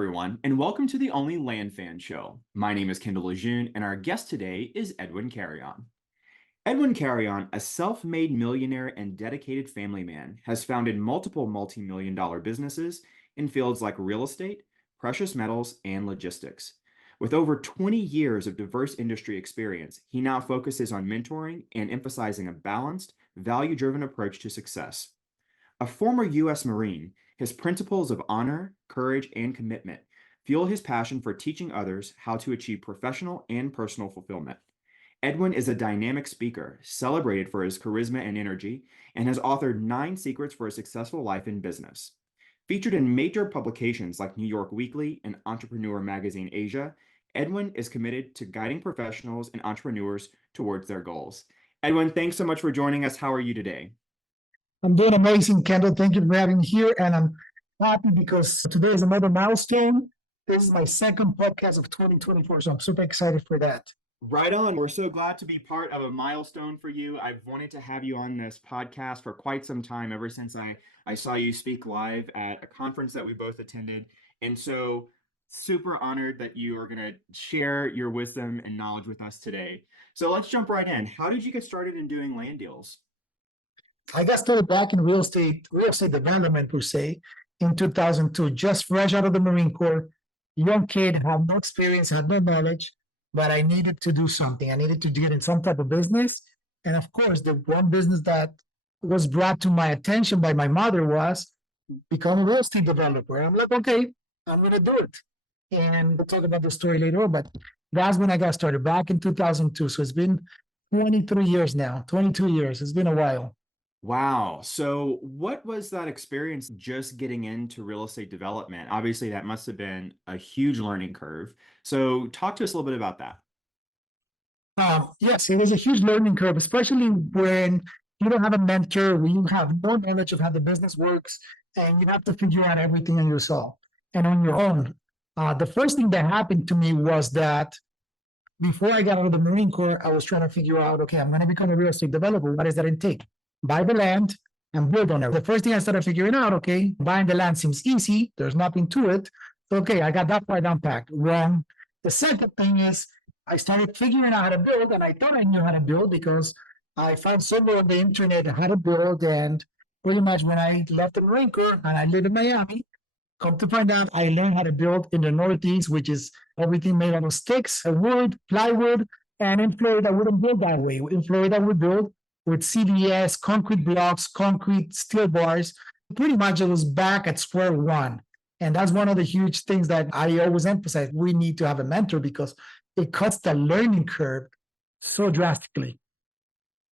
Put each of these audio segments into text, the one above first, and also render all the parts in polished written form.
everyone, and welcome to the Only Land Fan Show. My name is Kendall Lejeune, and our guest today is Edwin Carrion. Edwin Carrion, a self-made millionaire and dedicated family man, has founded multiple multi-million-dollar businesses in fields like real estate, precious metals, and logistics. With over 20 years of diverse industry experience, he now focuses on mentoring and emphasizing a balanced, value-driven approach to success. A former U.S. Marine, his principles of honor, courage, and commitment fuel his passion for teaching others how to achieve professional and personal fulfillment. Edwin is a dynamic speaker, celebrated for his charisma and energy, and has authored 9 secrets for a successful life in business. Featured in major publications like New York Weekly and Entrepreneur Magazine Asia, Edwin is committed to guiding professionals and entrepreneurs towards their goals. Edwin, thanks so much for joining us. How are you today? I'm doing amazing, Kendall. Thank you for having me here. And I'm happy because today is another milestone. This is my second podcast of 2024, so I'm super excited for that. Right on. We're so glad to be part of a milestone for you. I've wanted to have you on this podcast for quite some time, ever since I saw you speak live at a conference that we both attended. And so super honored that you are going to share your wisdom and knowledge with us today. So let's jump right in. How did you get started in doing land deals? I got started back in real estate development per se, in 2002, just fresh out of the Marine Corps. Young kid, had no experience, had no knowledge, but I needed to do something. I needed to get in some type of business. And of course, the one business that was brought to my attention by my mother was become a real estate developer. And I'm like, okay, I'm going to do it. And we'll talk about the story later on, but that's when I got started back in 2002. So it's been 23 years now, 22 years. It's been a while. Wow. So what was that experience just getting into real estate development? Obviously, that must have been a huge learning curve. So talk to us a little bit about that. Yes, it was a huge learning curve, especially when you don't have a mentor, when you have no knowledge of how the business works, and you have to figure out everything on yourself and on your own. The first thing that happened to me was that before I got out of the Marine Corps, I was trying to figure out, okay, I'm going to become a real estate developer. What does that entail? Buy the land and build on it. The first thing I started figuring out, okay, buying the land seems easy. There's nothing to it. Okay, I got that part down packed. Wrong. The second thing is I started figuring out how to build, and I thought I knew how to build because I found somewhere on the internet how to build. And pretty much when I left the Marine Corps and I lived in Miami, come to find out, I learned how to build in the Northeast, which is everything made out of sticks, wood, plywood, and in Florida, we wouldn't build that way. In Florida, we build with CDS, concrete blocks, concrete steel bars. Pretty much it was back at square one. And that's one of the huge things that I always emphasize. We need to have a mentor because it cuts the learning curve so drastically.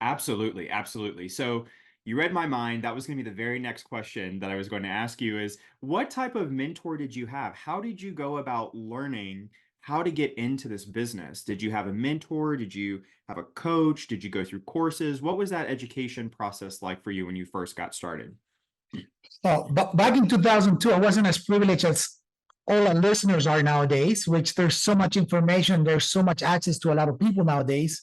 Absolutely, absolutely. So you read my mind. That was going to be the very next question that I was going to ask you is, what type of mentor did you have? How did you go about learning how to get into this business? Did you have a mentor? Did you have a coach? Did you go through courses? What was that education process like for you when you first got started? But back in 2002, I wasn't as privileged as all our listeners are nowadays, which there's so much information, there's so much access to a lot of people nowadays.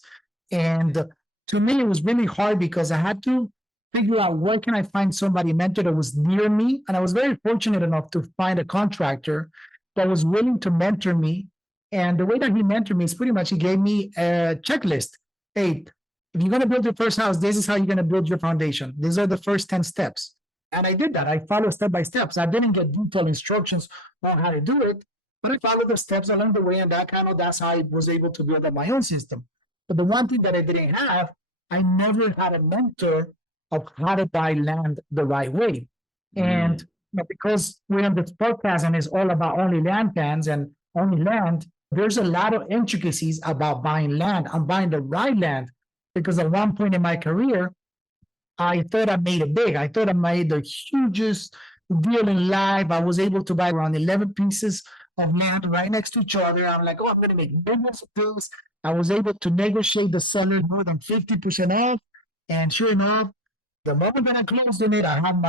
And to me, it was really hard because I had to figure out where can I find somebody mentor that was near me. And I was very fortunate enough to find a contractor that was willing to mentor me. And the way that he mentored me is pretty much he gave me a checklist. Hey, if you're going to build your first house, this is how you're going to build your foundation. These are the first 10 steps. And I did that. I followed step by steps. I didn't get detailed instructions on how to do it, but I followed the steps along the way. And that's how I was able to build up my own system. But the one thing that I didn't have, I never had a mentor of how to buy land the right way. And because we're on this podcast and it's all about only land fans and only land, there's a lot of intricacies about buying land and buying the right land. Because at one point in my career, I thought I made it big. I thought I made the hugest deal in life. I was able to buy around 11 pieces of land right next to each other. I'm like, oh, I'm going to make millions of those. I was able to negotiate the seller more than 50% off. And sure enough, the moment that I closed on it, I had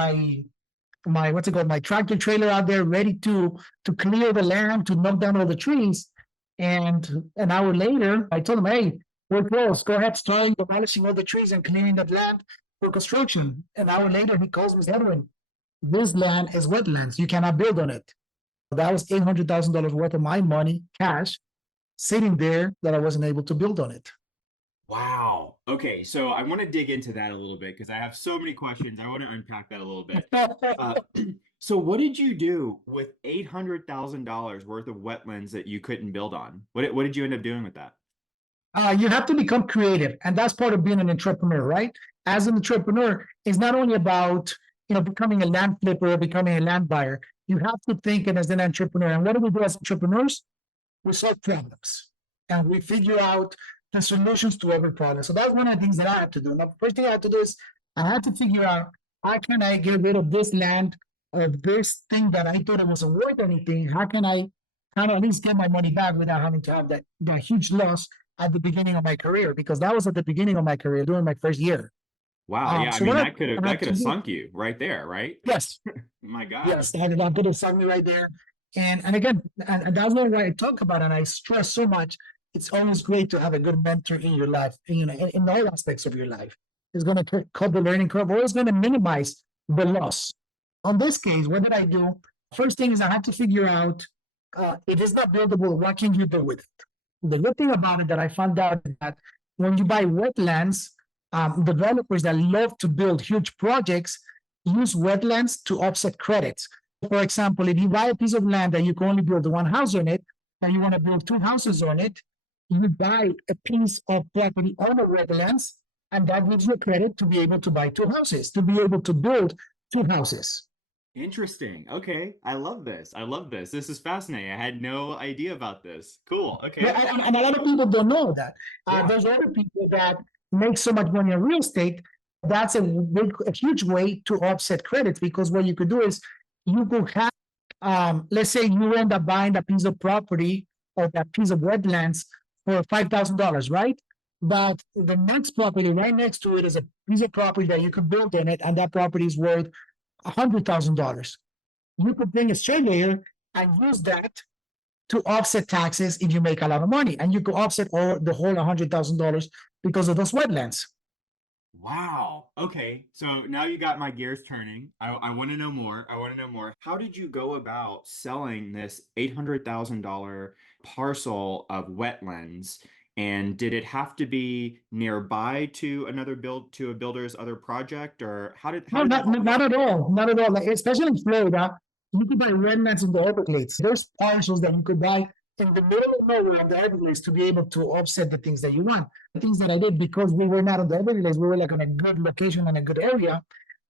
my tractor trailer out there ready to clear the land, to knock down all the trees. And an hour later, I told him, hey, we're close. Go ahead, start demolishing all the trees and clearing that land for construction. An hour later, he calls me, Edwin, this land is wetlands. You cannot build on it. That was $800,000 worth of my money, cash, sitting there that I wasn't able to build on it. Wow. Okay, so I want to dig into that a little bit because I have so many questions. I want to unpack that a little bit. Uh, so what did you do with $800,000 worth of wetlands that you couldn't build on? What did you end up doing with that? You have to become creative, and that's part of being an entrepreneur, right? As an entrepreneur, it's not only about becoming a land flipper or becoming a land buyer. You have to think it as an entrepreneur. And what do we do as entrepreneurs? We solve problems and we figure out the solutions to every problem. So that's one of the things that I had to do. Now, the first thing I had to do is I had to figure out how can I get rid of this land or this thing that I thought it wasn't worth anything. How can I kind of at least get my money back without having to have that huge loss at the beginning of my career? Because that was at the beginning of my career, during my first year. Wow, yeah, I So mean what I that had could to have do, sunk you right there, right? yes, My gosh. yes, that could have sunk me right there. And again, and that's what I talk about, and I stress so much. It's always great to have a good mentor in your life, in all aspects of your life. It's going to cut the learning curve, or it's going to minimize the loss. On this case, what did I do? First thing is I had to figure out if it's not buildable, what can you do with it? The good thing about it that I found out is that when you buy wetlands, developers that love to build huge projects use wetlands to offset credits. For example, if you buy a piece of land that you can only build one house on it, and you want to build two houses on it, you buy a piece of property on the wetlands, and that gives you credit to be able to buy two houses, to be able to build two houses. Interesting. Okay, I love this. I love this. This is fascinating. I had no idea about this. Cool. Yeah, Okay. and a lot of people don't know that. Yeah. There's other people that make so much money in real estate. That's a huge way to offset credits, because what you could do is you could have, let's say you end up buying a piece of property or that piece of wetlands for $5,000, right? But the next property right next to it is a piece of property that you could build in it, and that property is worth $100,000. You could bring a surveyor and use that to offset taxes if you make a lot of money, and you could offset the whole $100,000 because of those wetlands. Wow. Okay. So now you got my gears turning. I want to know more. I want to know more. How did you go about selling this $800,000 parcel of wetlands? And did it have to be nearby to a builder's other project, or how No, did that all not work? at all, not at all. Like, especially in Florida, you could buy wetlands in the Everglades. There's parcels that you could buy in the middle of nowhere in the Everglades to be able to offset the things that you want. The things that I did, because we were not on the Everglades, we were like in a good location and a good area.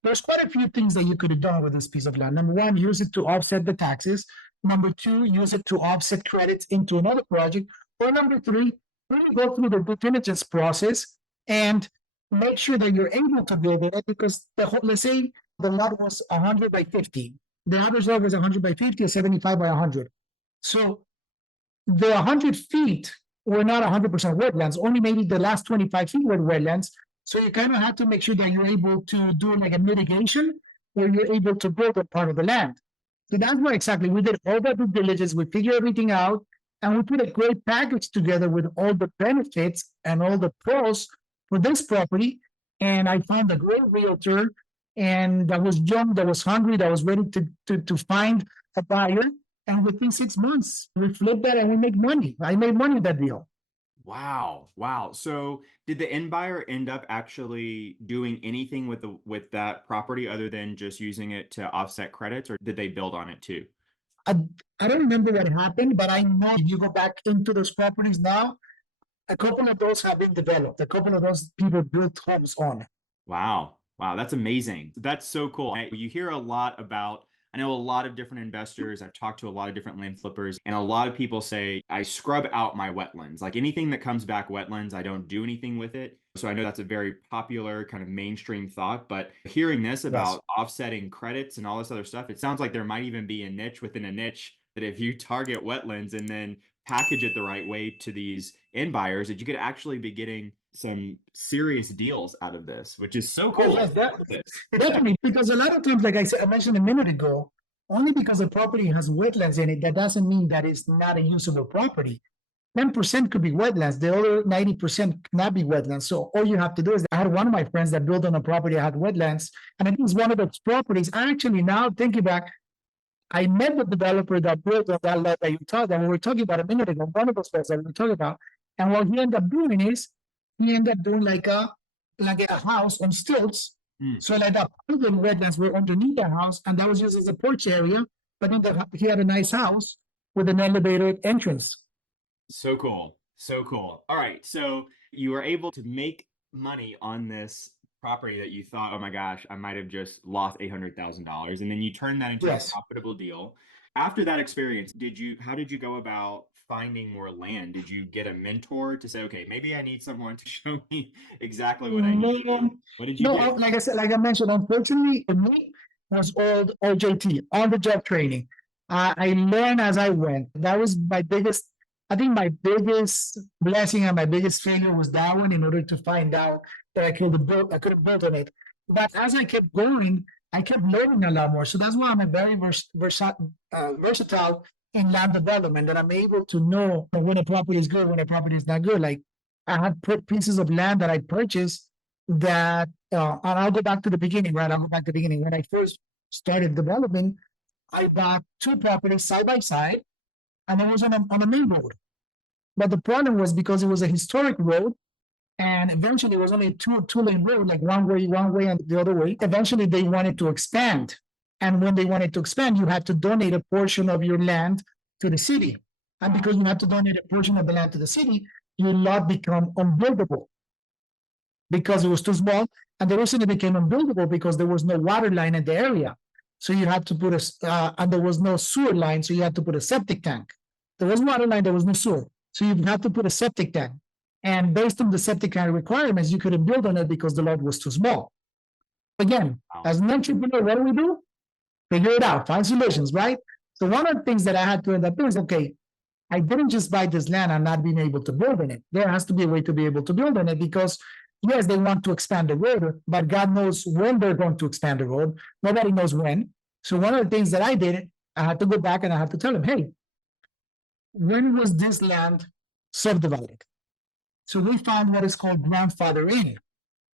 There's quite a few things that you could have done with this piece of land. Number one, use it to offset the taxes. Number two, use it to offset credits into another project. Or number three, really go through the due diligence process and make sure that you're able to build it, because let's say the lot was 100 by 50. The average lot was 100 by 50 or 75 by 100. So the 100 feet were not 100% wetlands, only maybe the last 25 feet were wetlands. So you kind of have to make sure that you're able to do like a mitigation where you're able to build a part of the land. So that's what exactly we did all the due diligence, we figured everything out, and we put a great package together with all the benefits and all the pros for this property. And I found a great realtor, and that was young, that was hungry, that was ready to find a buyer. And within 6 months, we flipped that and we make money. I made money that deal. Wow. Wow. So did the end buyer end up actually doing anything with that property other than just using it to offset credits, or did they build on it too? I, I don't remember what happened, but I know if you go back into those properties now, a couple of those have been developed. A couple of those people built homes on. Wow. Wow, that's amazing. That's so cool. You hear a lot about, I know a lot of different investors. I've talked to a lot of different land flippers, and a lot of people say, I scrub out my wetlands. Like anything that comes back wetlands, I don't do anything with it. So I know that's a very popular kind of mainstream thought, but hearing this Yes. about offsetting credits and all this other stuff, it sounds like there might even be a niche within a niche that if you target wetlands and then package it the right way to these end buyers, that you could actually be getting some serious deals out of this, which is so Oh, cool. yes, I love this. definitely. Because a lot of times, like I said, I mentioned a minute ago, only because a property has wetlands in it, that doesn't mean that it's not a usable property. 10% could be wetlands. The other 90% cannot be wetlands. So all you have to do is, I had one of my friends that built on a property that had wetlands, and I think it's one of those properties. I actually, now thinking back, I met the developer that built on that lot that you talked, and we were talking about a minute ago, one of those spots that we were talking about. And what he ended up doing is he ended up doing like a house on stilts. Mm. So like that part of the wetlands were underneath the house, and that was used as a porch area. But then he had a nice house with an elevated entrance. So cool. So cool. All right. So you were able to make money on this property that you thought, oh my gosh, I might have just lost $800,000. And then you turned that into a Yes. profitable deal. After that experience, how did you go about finding more land? Did you get a mentor to say, okay, maybe I need someone to show me exactly what I need? No, What did you no, do? like I said, like I mentioned, unfortunately, for me was all OJT, on the job training. I learned as I went. That was my biggest, I think my biggest blessing and my biggest failure was that one in order to find out that I couldn't build on it. But as I kept going, I kept learning a lot more. So that's why I'm a very versatile in land development, that I'm able to know when a property is good, when a property is not good. Like I have put pieces of land that I purchased that, and I'll go back to the beginning, right? I'll go back to the beginning. When I first started developing, I bought two properties side by side, and it was on a main road. But the problem was because it was a historic road, and eventually it was only a two-lane road, like one way and the other way. Eventually they wanted to expand. And when they wanted to expand, you had to donate a portion of your land to the city. And because you had to donate a portion of the land to the city, your lot become unbuildable because it was too small. And the reason it became unbuildable because there was no water line in the area. So you had to put and there was no sewer line, so you had to put a septic tank. There was water line, there was no sewer. So you had to put a septic tank. And based on the septic tank requirements, you couldn't build on it because the lot was too small. Again, Wow. as an entrepreneur, what do? Figure it out, find solutions, right? So one of the things that I had to end up doing is, okay, I didn't just buy this land and not being able to build on it. There has to be a way to be able to build on it because, yes, they want to expand the road, but God knows when they're going to expand the road. Nobody knows when. So one of the things that I did, I had to go back and I had to tell them, hey, when was this land subdivided? So we found what is called grandfather in.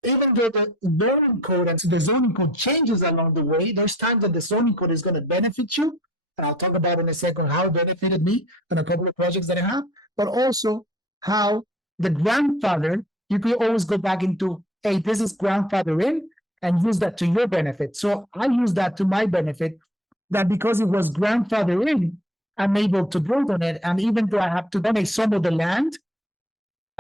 Even though the zoning code and the zoning code changes along the way, there's times that the zoning code is going to benefit you. And I'll talk about in a second how it benefited me on a couple of projects that I have, but also how the grandfather, you can always go back into, hey, this is grandfather in, and use that to your benefit. So I use that to my benefit, that because it was grandfather in, I'm able to build on it. And even though I have to donate some of the land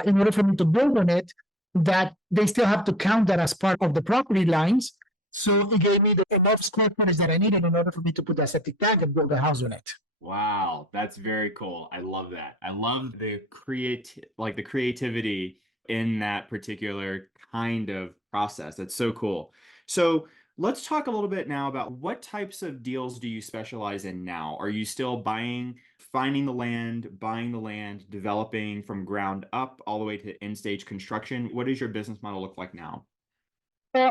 in order for me to build on it, that they still have to count that as part of the property lines. So it gave me enough square footage that I needed in order for me to put that septic tank and build a house on it. Wow, that's very cool. I love that. I love the creativity in that particular kind of process. That's so cool. So let's talk a little bit now about what types of deals do you specialize in now? Are you still finding the land, buying the land, developing from ground up all the way to end stage construction? What does your business model look like now?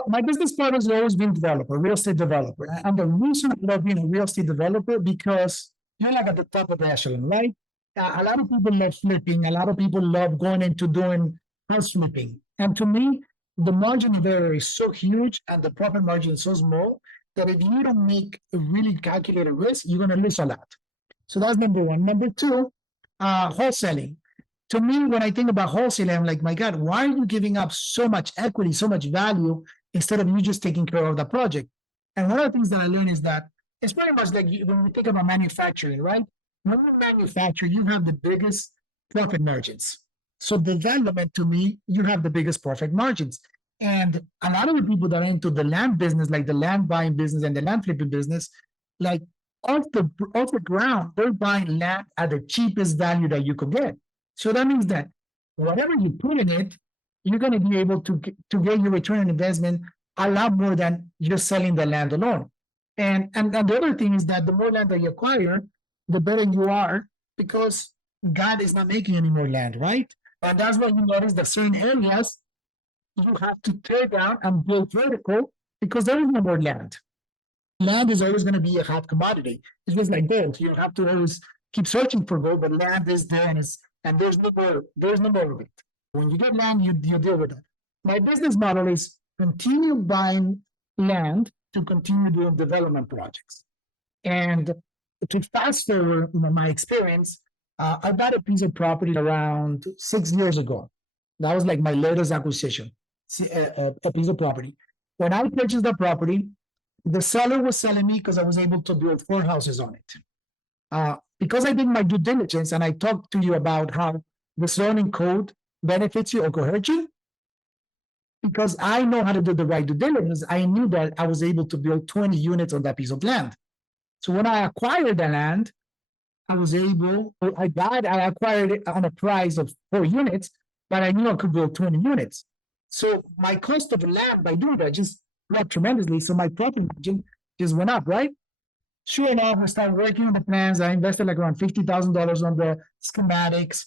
My business model has always been developer, real estate developer. And the reason I love being a real estate developer, because you're like at the top of the echelon, right? A lot of people love flipping. A lot of people love going into doing house flipping. And to me, the margin of error is so huge and the profit margin is so small that if you don't make a really calculated risk, you're going to lose a lot. So that's number one. Number two, wholesaling. To me, when I think about wholesaling, I'm like, my God, why are you giving up so much equity, so much value, instead of you just taking care of the project? And one of the things that I learned is that it's pretty much like when we think about manufacturing, right? When you manufacture, you have the biggest profit margins. So development, to me, you have the biggest profit margins. And a lot of the people that are into the land business, like the land buying business and the land flipping business, like off the ground, they're buying land at the cheapest value that you could get. So that means that whatever you put in it, you're going to be able to get your return on investment a lot more than just selling the land alone. And the other thing is that the more land that you acquire, the better you are, because God is not making any more land, right? And that's why you notice that certain areas you have to tear down and build vertical because there is no more land. Land is always going to be a hot commodity. It's just like gold. You have to always keep searching for gold, but land is there, and there's no more of it. When you get land, you deal with it. My business model is continue buying land to continue doing development projects. And to fast forward my experience, I bought a piece of property around 6 years ago. That was like my latest acquisition, a piece of property. When I purchased the property, the seller was selling me because I was able to build 4 houses on it. Because I did my due diligence and I talked to you about how the zoning code benefits you or could hurt you, because I know how to do the right due diligence, I knew that I was able to build 20 units on that piece of land. So when I acquired the land, I acquired it on a price of 4 units, but I knew I could build 20 units. So my cost of land by doing that just went tremendously. So my profit margin just went up, right? Sure enough, I started working on the plans. I invested like around $50,000 on the schematics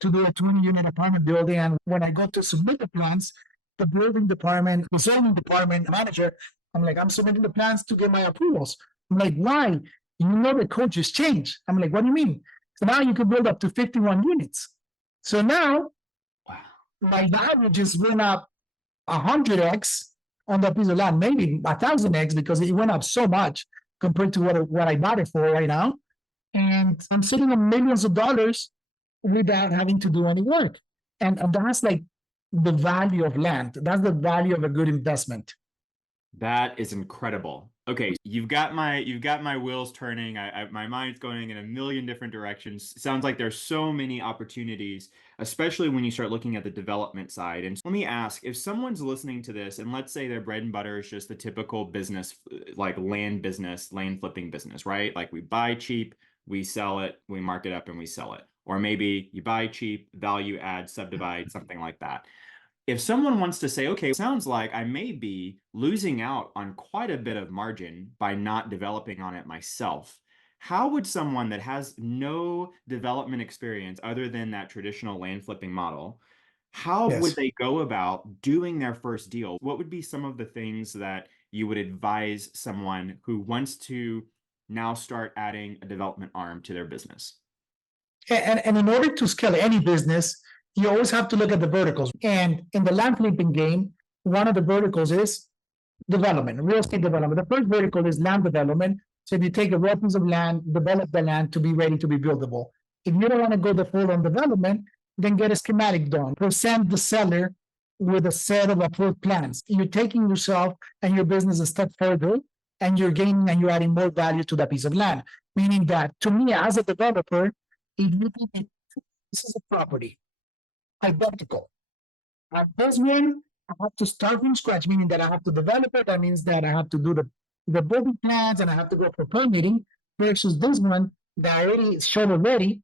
to do a 20-unit apartment building. And when I got to submit the plans, the building department, the zoning department manager, I'm submitting the plans to get my approvals. I'm like, why? You know the code just changed. I'm like, what do you mean? So now you can build up to 51 units. So now my value just went up 100x on that piece of land, maybe 1,000x, because it went up so much compared to what I bought it for right now. And I'm sitting on millions of dollars without having to do any work. And that's like the value of land. That's the value of a good investment. That is incredible. Okay, you've got my wheels turning. My mind's going in a million different directions. Sounds like there's so many opportunities, especially when you start looking at the development side. And let me ask, if someone's listening to this and let's say their bread and butter is just the typical business, like land flipping business, right? Like we buy cheap, we sell it, we mark it up and we sell it. Or maybe you buy cheap, value add, subdivide, something like that. If someone wants to say, okay, sounds like I may be losing out on quite a bit of margin by not developing on it myself, how would someone that has no development experience other than that traditional land flipping model, how would Yes. they go about doing their first deal? What would be some of the things that you would advise someone who wants to now start adding a development arm to their business? And in order to scale any business, you always have to look at the verticals. And in the land flipping game, one of the verticals is development, real estate development. The first vertical is land development. So if you take a raw piece of land, develop the land to be ready to be buildable. If you don't want to go the full on development, then get a schematic done. Present the seller with a set of approved plans. You're taking yourself and your business a step further, and you're gaining and you're adding more value to that piece of land. Meaning that to me, as a developer, if you give me this is a property, identical. And this one, I have to start from scratch, meaning that I have to develop it. That means that I have to do the building plans and I have to go for permitting, versus this one that I already showed already,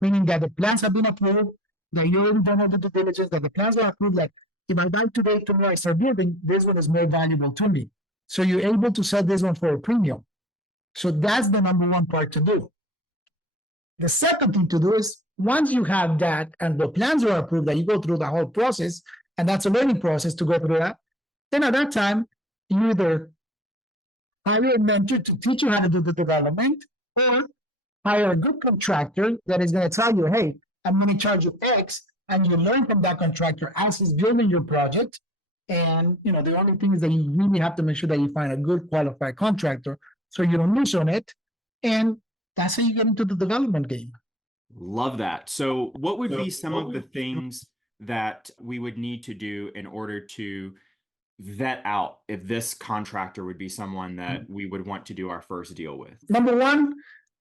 meaning that the plans have been approved, that you already done all the due diligence, that the plans were approved. Like if I buy today, tomorrow I start building, this one is more valuable to me. So you're able to sell this one for a premium. So that's the number one part to do. The second thing to do is once you have that and the plans are approved, that you go through the whole process, and that's a learning process to go through that, then at that time, you either hire a mentor to teach you how to do the development, or hire a good contractor that is going to tell you, hey, I'm going to charge you X, and you learn from that contractor as he's building your project. And the only thing is that you really have to make sure that you find a good qualified contractor so you don't lose on it. And that's how you get into the development game. Love that. So, what would be some of the things that we would need to do in order to vet out if this contractor would be someone that we would want to do our first deal with? Number one,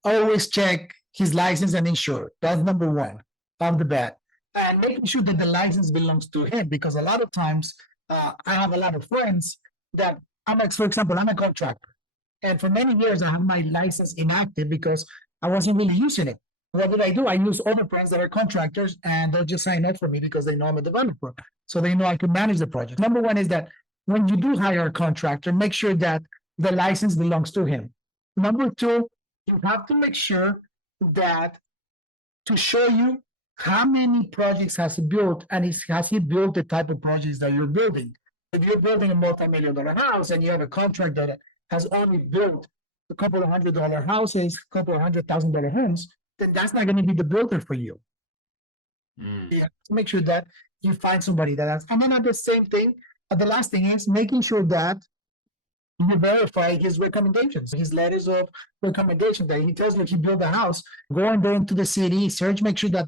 always check his license and insurance. That's number one off the bat. And making sure that the license belongs to him, because a lot of times I have a lot of friends that for example, I'm a contractor. And for many years, I have my license inactive because I wasn't really using it. What did I do? I use other friends that are contractors, and they'll just sign up for me because they know I'm a developer. So they know I can manage the project. Number one is that when you do hire a contractor, make sure that the license belongs to him. Number two, you have to make sure that to show you how many projects has he built, and has he built the type of projects that you're building. If you're building a multi-million-dollar house and you have a contract that has only built a couple of $100 houses, a couple of $100,000 homes, then that's not going to be the builder for you. You have to make sure that you find somebody that has. And then at the same thing, the last thing is making sure that You verify his recommendations, his letters of recommendation that he tells you if he built a house, go in there into the city, search, make sure that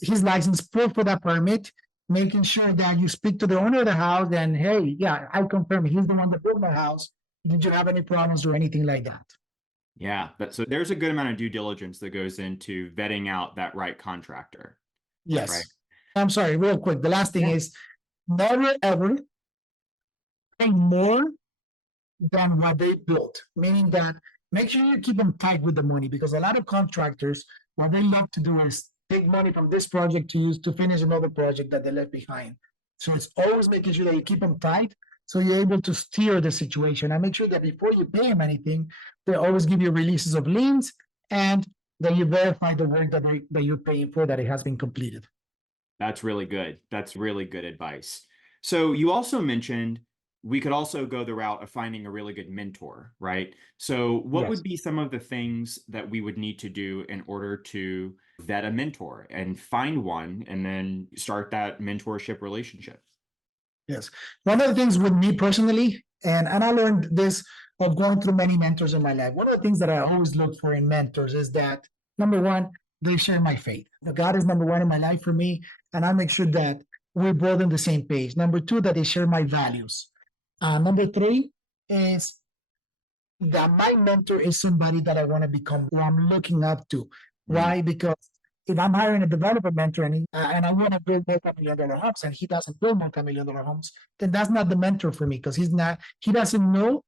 his license proof for that permit, making sure that you speak to the owner of the house and hey, yeah, I confirm he's the one that built my house. Did you have any problems or anything like that? Yeah, but so there's a good amount of due diligence that goes into vetting out that right contractor, right? Yes. I'm sorry, real quick. The last thing Yeah. is never ever pay more than what they built, meaning that make sure you keep them tight with the money because a lot of contractors, what they love to do is take money from this project to use to finish another project that they left behind. So it's always making sure that you keep them tight so you're able to steer the situation and make sure that before you pay them anything, they always give you releases of liens and that you verify the work that you're paying for that it has been completed. That's really good. That's really good advice. So you also mentioned we could also go the route of finding a really good mentor, right? So what would Yes. be some of the things that we would need to do in order to vet a mentor and find one and then start that mentorship relationship? Yes. One of the things with me personally, and I learned this of going through many mentors in my life. One of the things that I always look for in mentors is that number one, they share my faith. God is number one in my life for me, and I make sure that we're both on the same page. Number two, that they share my values. Number three is that my mentor is somebody that I want to become, who I'm looking up to. Mm, Why? Because if I'm hiring a developer mentor and I want to build multi-million dollar homes and he doesn't build multi-million dollar homes, then that's not the mentor for me because he doesn't know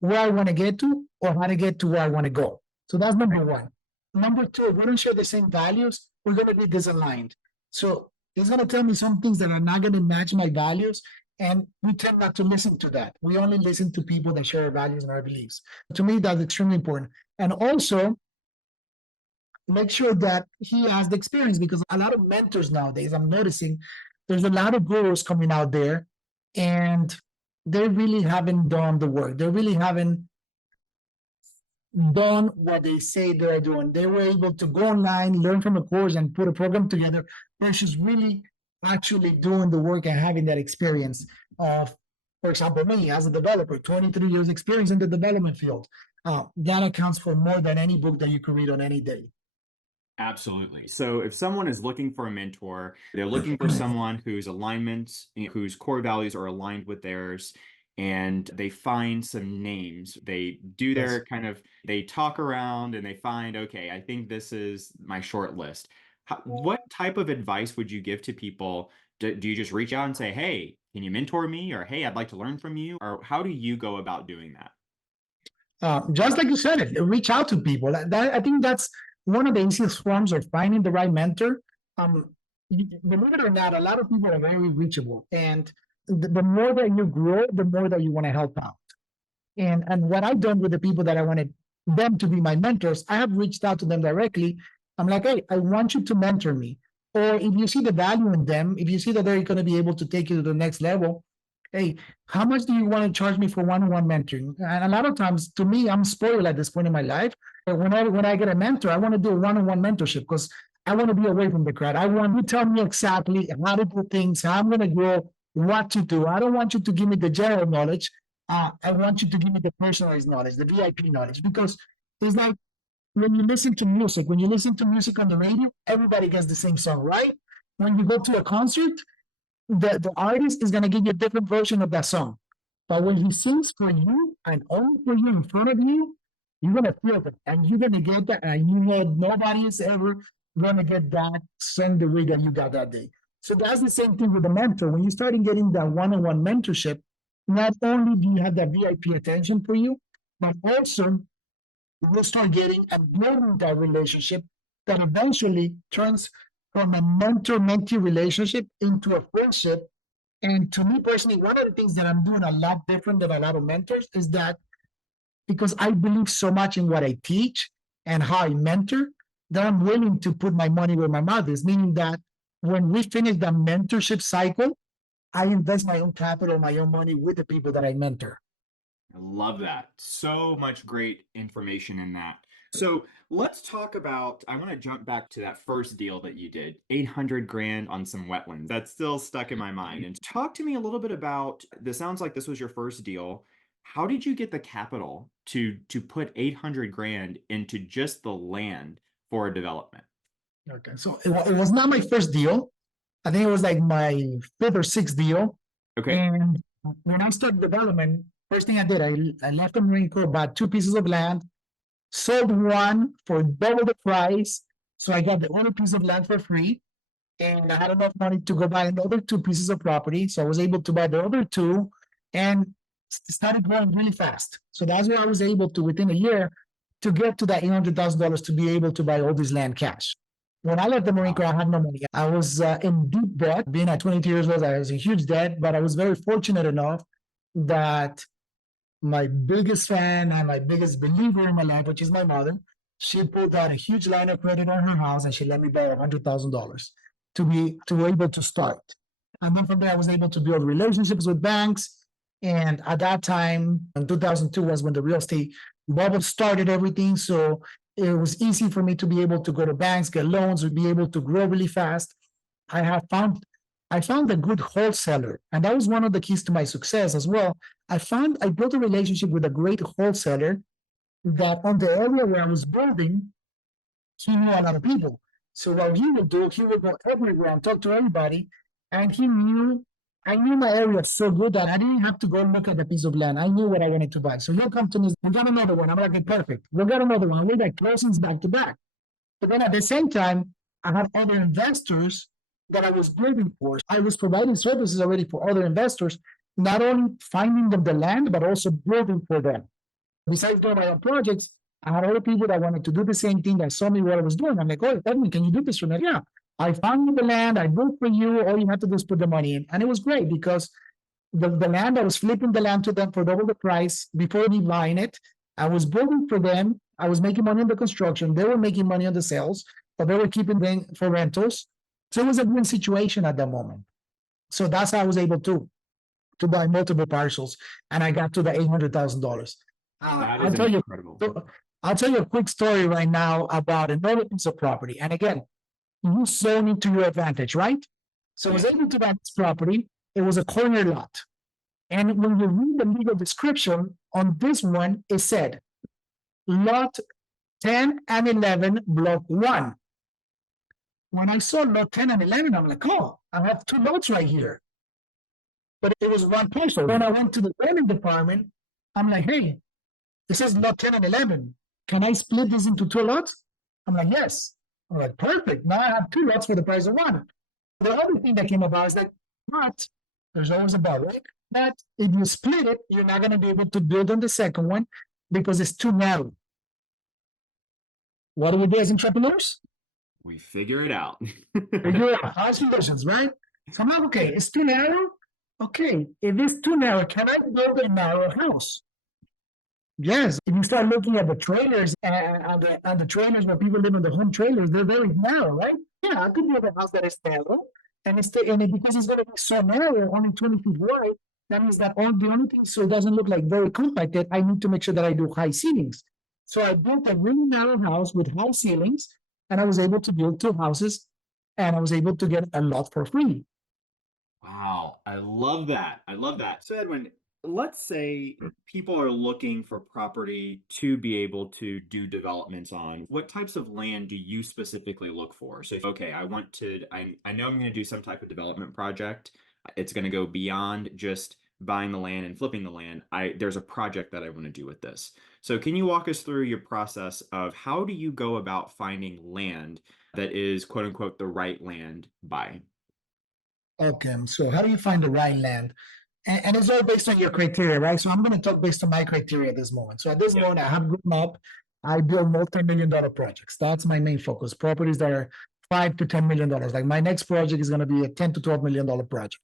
where I want to get to or how to get to where I want to go. So that's right. number one. Number two, if we don't share the same values, we're going to be disaligned. So he's going to tell me some things that are not going to match my values. And we tend not to listen to that. We only listen to people that share our values and our beliefs. To me, that's extremely important. And also, make sure that he has the experience because a lot of mentors nowadays, I'm noticing there's a lot of gurus coming out there and they really haven't done the work. They really haven't done what they say they're doing. They were able to go online, learn from a course, and put a program together versus really actually doing the work and having that experience of, for example, me as a developer, 23 years experience in the development field. That accounts for more than any book that you could read on any day. Absolutely. So if someone is looking for a mentor, they're looking for someone whose alignments, whose core values are aligned with theirs, and they find some names. They do Yes. their they talk around and they find, okay, I think this is my short list. What type of advice would you give to people? Do you just reach out and say, hey, can you mentor me? Or hey, I'd like to learn from you? Or how do you go about doing that? Just like you said it, reach out to people. I think that's one of the easiest forms of finding the right mentor. Believe it or not, a lot of people are very reachable, and the more that you grow, the more that you want to help out. And what I've done with the people that I wanted them to be my mentors, I have reached out to them directly. I'm like, hey, I want you to mentor me. Or if you see the value in them, if you see that they're going to be able to take you to the next level, hey, how much do you want to charge me for one-on-one mentoring? And a lot of times, to me, I'm spoiled at this point in my life. But when I get a mentor, I want to do a one-on-one mentorship because I want to be away from the crowd. I want you to tell me exactly how to do things, how I'm going to grow, what to do. I don't want you to give me the general knowledge. I want you to give me the personalized knowledge, the VIP knowledge, because it's like when you listen to music on the radio, everybody gets the same song, right? When you go to a concert, the artist is going to give you a different version of that song. But when he sings for you and only for you in front of you, you're going to feel it and you're going to get that. And you know, nobody is ever going to get that song the way that you got that day. So that's the same thing with the mentor. When you start getting that one on one mentorship, not only do you have that VIP attention for you, but also you will start getting and building that relationship that eventually turns from a mentor mentee relationship into a friendship. And to me personally, one of the things that I'm doing a lot different than a lot of mentors is that because I believe so much in what I teach and how I mentor, that I'm willing to put my money where my mouth is, meaning that when we finish the mentorship cycle, I invest my own capital, my own money with the people that I mentor. I love that. So much great information in that. So let's talk about. I want to jump back to that first deal that you did, 800 grand on some wetlands. That's still stuck in my mind. And talk to me a little bit about this. Sounds like this was your first deal. How did you get the capital to put 800 grand into just the land for a development? Okay, so it was not my first deal. I think it was like my fifth or sixth deal. Okay. And when I started development, first thing I did, I left the Marine Corps, bought two pieces of land, sold one for double the price. So I got the other piece of land for free. And I had enough money to go buy another two pieces of property. So I was able to buy the other two and started growing really fast. So that's where I was able to, within a year, to get to that $800,000 to be able to buy all this land cash. When I left the Marine Corps, I had no money. I was in deep debt. Being at 22 years old, I was in huge debt, but I was very fortunate enough that my biggest fan and my biggest believer in my life, which is my mother, she pulled out a huge line of credit on her house and she let me borrow $100,000 to be able to start. And then from there, I was able to build relationships with banks. And at that time, in 2002, was when the real estate bubble started everything. So it was easy for me to be able to go to banks, get loans, and be able to grow really fast. I found a good wholesaler, and that was one of the keys to my success as well. I built a relationship with a great wholesaler that on the area where I was building, he knew a lot of people. So what he would do, he would go everywhere and talk to everybody. And I knew my area so good that I didn't have to go look at a piece of land. I knew what I wanted to buy. So he'll come to me, we got another one. I'm like, okay, perfect. We got another one. We got closings back to back. But then at the same time, I had other investors that I was building for. I was providing services already for other investors, not only finding them the land, but also building for them. Besides doing my own projects, I had other people that wanted to do the same thing that saw me what I was doing. I'm like, oh, Edwin, can you do this for me? Yeah, I found you the land, I built for you, all you have to do is put the money in. And it was great because the land, I was flipping the land to them for double the price before me buying it. I was building for them. I was making money on the construction. They were making money on the sales, but they were keeping them for rentals. So it was a win situation at that moment. So that's how I was able to buy multiple parcels, and I got to the $800,000. That I'll is tell you. incredible. I'll tell you a quick story right now about another piece of property. And again, you zone into your advantage, right? So I was able to buy this property. It was a corner lot. And when you read the legal description on this one, it said lot 10 and 11, block 1. When I saw lot 10 and 11, I'm like, oh, I have two lots right here. But it was one parcel. When I went to the planning department, I'm like, hey, this is lot 10 and 11. Can I split this into two lots? I'm like, yes. I'm like, perfect. Now I have two lots for the price of one. The other thing that came about is that, but there's always a but, right? But if you split it, you're not going to be able to build on the second one because it's too narrow. What do we do as entrepreneurs? We figure it out. We do our solutions, right? So I'm like, okay, it's too narrow. Okay, if it's too narrow, can I build a narrow house? Yes, if you start looking at the trailers and the trailers where people live in the home trailers, they're very narrow, right? Yeah, I could build a house that is narrow, and because it's going to be so narrow, only 20 feet wide. That means that the only thing so it doesn't look like very compacted. I need to make sure that I do high ceilings. So I built a really narrow house with high ceilings, and I was able to build two houses, and I was able to get a lot for free. Wow, I love that. I love that. So, Edwin, let's say people are looking for property to be able to do developments on. What types of land do you specifically look for? So, okay, I know I'm going to do some type of development project. It's going to go beyond just buying the land and flipping the land. There's a project that I want to do with this. So, can you walk us through your process of how do you go about finding land that is quote unquote the right land by? Okay, so how do you find the right land? And it's all based on your criteria, right? So I'm going to talk based on my criteria at this moment. So at this moment, I have grown up. I build multi-million-dollar projects. That's my main focus. Properties that are $5 to $10 million. Like my next project is going to be a $10 to $12 million project.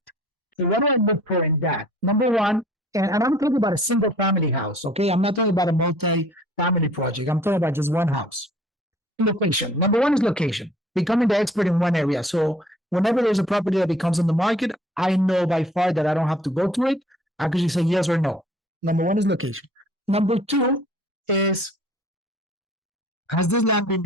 So what do I look for in that? Number one, and I'm talking about a single family house. Okay, I'm not talking about a multi-family project. I'm talking about just one house. Location. Number one is location. Becoming the expert in one area. So whenever there's a property that becomes on the market, I know by far that I don't have to go to it. I can just say yes or no. Number one is location. Number two is, has this land been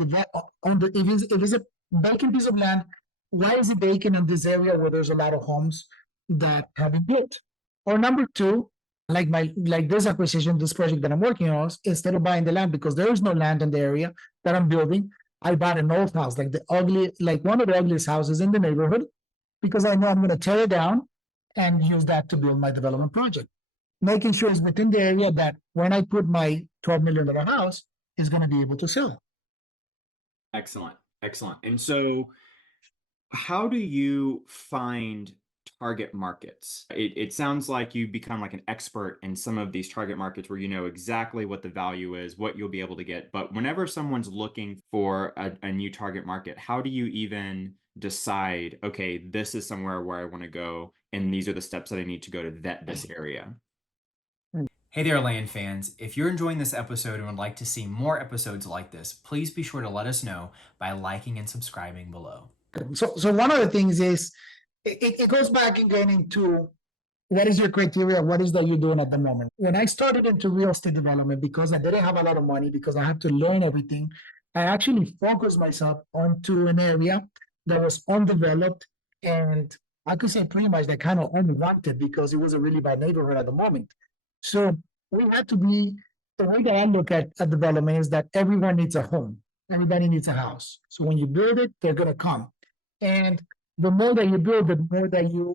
on the if it's a vacant piece of land, why is it vacant in this area where there's a lot of homes that have been built? Or number two, Like this acquisition, this project that I'm working on, instead of buying the land because there is no land in the area that I'm building, I bought an old house, like one of the ugliest houses in the neighborhood, because I know I'm going to tear it down and use that to build my development project, making sure it's within the area that when I put my $12 million house, is going to be able to sell. Excellent. Excellent. And so, how do you find target markets? It sounds like you become like an expert in some of these target markets where you know exactly what the value is, what you'll be able to get. But whenever someone's looking for a new target market, how do you even decide, okay, this is somewhere where I want to go, and these are the steps that I need to go to vet this area? Hey there, land fans. If you're enjoying this episode and would like to see more episodes like this, please be sure to let us know by liking and subscribing below. So one of the things is it goes back again into what is your criteria? What is that you're doing at the moment? When I started into real estate development, because I didn't have a lot of money, because I had to learn everything, I actually focused myself onto an area that was undeveloped. And I could say pretty much that kind of unwanted because it was a really bad neighborhood at the moment. So we had to be, the way that I look at development is that everyone needs a home. Everybody needs a house. So when you build it, they're going to come. And the more that you build, the more that you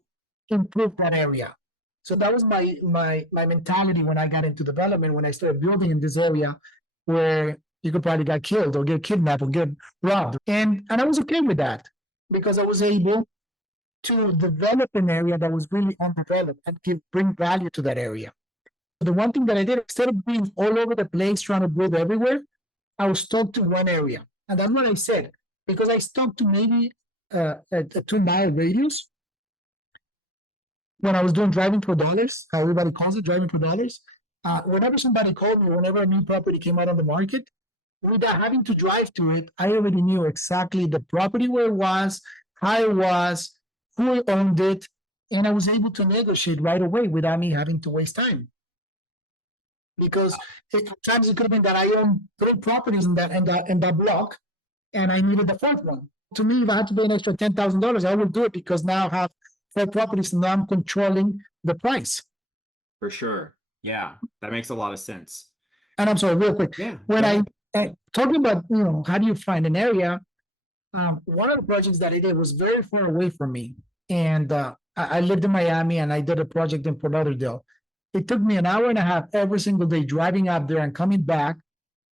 improve that area. So that was my mentality when I got into development, when I started building in this area where you could probably get killed or get kidnapped or get robbed. And I was okay with that because I was able to develop an area that was really undeveloped and bring value to that area. The one thing that I did, instead of being all over the place trying to build everywhere, I was stuck to one area. And that's what I said, because I stuck to maybe a 2 mile radius when I was doing driving for dollars, how everybody calls it, driving for dollars. Whenever somebody called me, whenever a new property came out on the market, without having to drive to it, I already knew exactly the property where it was, how it was, who owned it, and I was able to negotiate right away without me having to waste time. Because times it could have been that I own 3 properties in that block, and I needed the fourth one. To me, if I had to pay an extra $10,000, I would do it because now I have 4 properties and now I'm controlling the price. For sure. Yeah, that makes a lot of sense. And I'm sorry, real quick. Yeah. When talking about, how do you find an area? One of the projects that I did was very far away from me. And I lived in Miami and I did a project in Fort Lauderdale. It took me an hour and a half every single day driving up there and coming back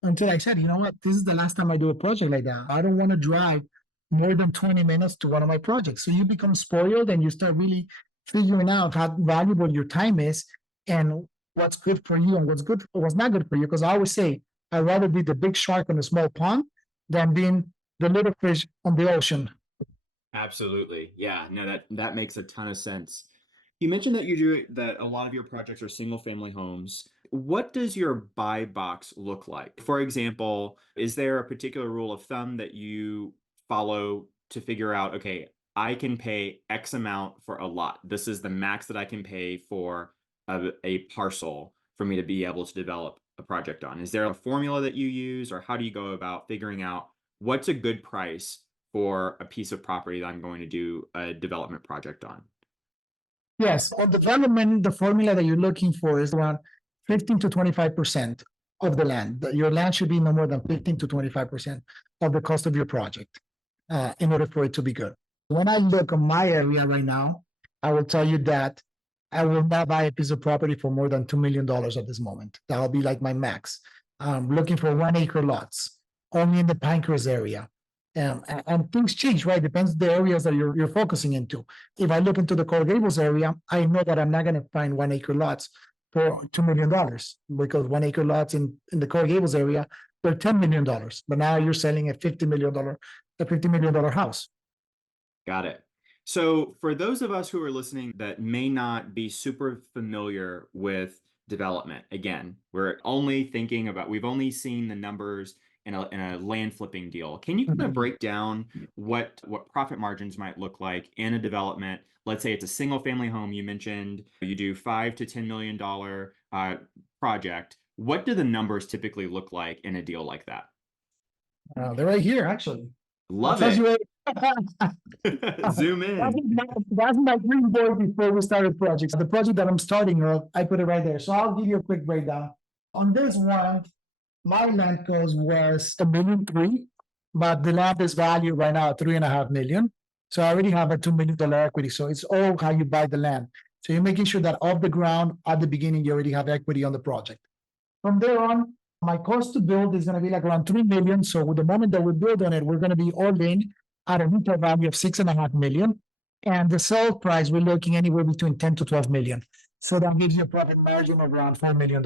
until I said, you know what, this is the last time I do a project like that. I don't want to drive more than 20 minutes to one of my projects. So you become spoiled and you start really figuring out how valuable your time is and what's good for you and what's not good for you. Because I always say, I'd rather be the big shark in a small pond than being the little fish on the ocean. Absolutely. Yeah, no, that makes a ton of sense. You mentioned that a lot of your projects are single family homes. What does your buy box look like? For example, is there a particular rule of thumb that you follow to figure out, okay, I can pay X amount for a lot. This is the max that I can pay for a parcel for me to be able to develop a project on. Is there a formula that you use, or how do you go about figuring out what's a good price for a piece of property that I'm going to do a development project on? Yes, on development, the formula that you're looking for is around 15 to 25% of the land. Your land should be no more than 15 to 25% of the cost of your project in order for it to be good. When I look at my area right now, I will tell you that I will not buy a piece of property for more than $2 million at this moment. That will be like my max. Looking for 1 acre lots, only in the Pinecrest area. And things change, right? Depends the areas that you're focusing into. If I look into the Coral Gables area, I know that I'm not going to find 1 acre lots for $2 million because 1 acre lots in the Coral Gables area, they're $10 million. But now you're selling a $50 million house. Got it. So for those of us who are listening that may not be super familiar with development, again, we've only seen the numbers in a land flipping deal. Can you kind of break down what profit margins might look like in a development? Let's say it's a single family home. You mentioned you do $5 to $10 million project. What do the numbers typically look like in a deal like that? They're right here, actually. Love it. Zoom That's in. that's my dream board before we started projects. The project that I'm starting, I put it right there. So I'll give you a quick breakdown. On this one, my land cost was 1.3 million, but the land is valued right now at 3.5 million. So I already have a $2 million equity. So it's all how you buy the land. So you're making sure that off the ground at the beginning, you already have equity on the project. From there on, my cost to build is going to be like around 3 million. So with the moment that we build on it, we're going to be all in at a retail value of 6.5 million. And the sale price, we're looking anywhere between 10 to 12 million. So that gives you a profit margin of around $4 million.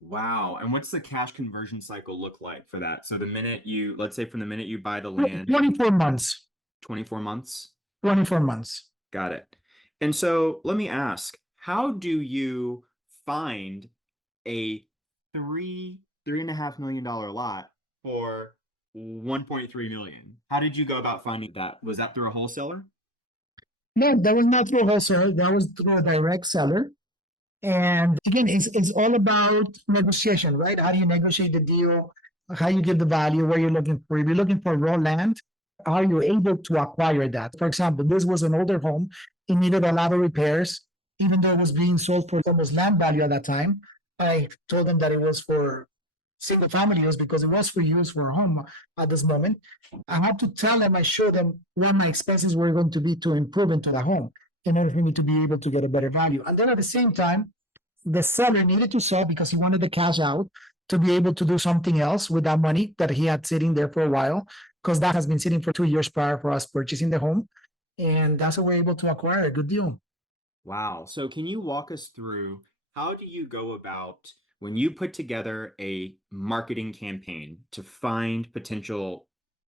Wow. And what's the cash conversion cycle look like for that? So the minute you, let's say from the minute you buy the land, 24 months. 24 months. 24 months. Got it. And so let me ask, how do you find a $3.5 million lot for 1.3 million? How did you go about finding that? Was that through a wholesaler? No, that was not through a wholesaler. That was through a direct seller. And again, it's all about negotiation, right? How do you negotiate the deal? How you give the value, what you're looking for. If you're looking for raw land, are you able to acquire that? For example, this was an older home. It needed a lot of repairs. Even though it was being sold for almost land value at that time, I told them that it was for single family use because it was for use for a home at this moment. I had to tell them, I showed them what my expenses were going to be to improve into the home in order for me to be able to get a better value. And then at the same time, the seller needed to sell because he wanted the cash out to be able to do something else with that money that he had sitting there for a while, because that has been sitting for 2 years prior for us purchasing the home. And that's how we're able to acquire a good deal. Wow. So can you walk us through how do you go about when you put together a marketing campaign to find potential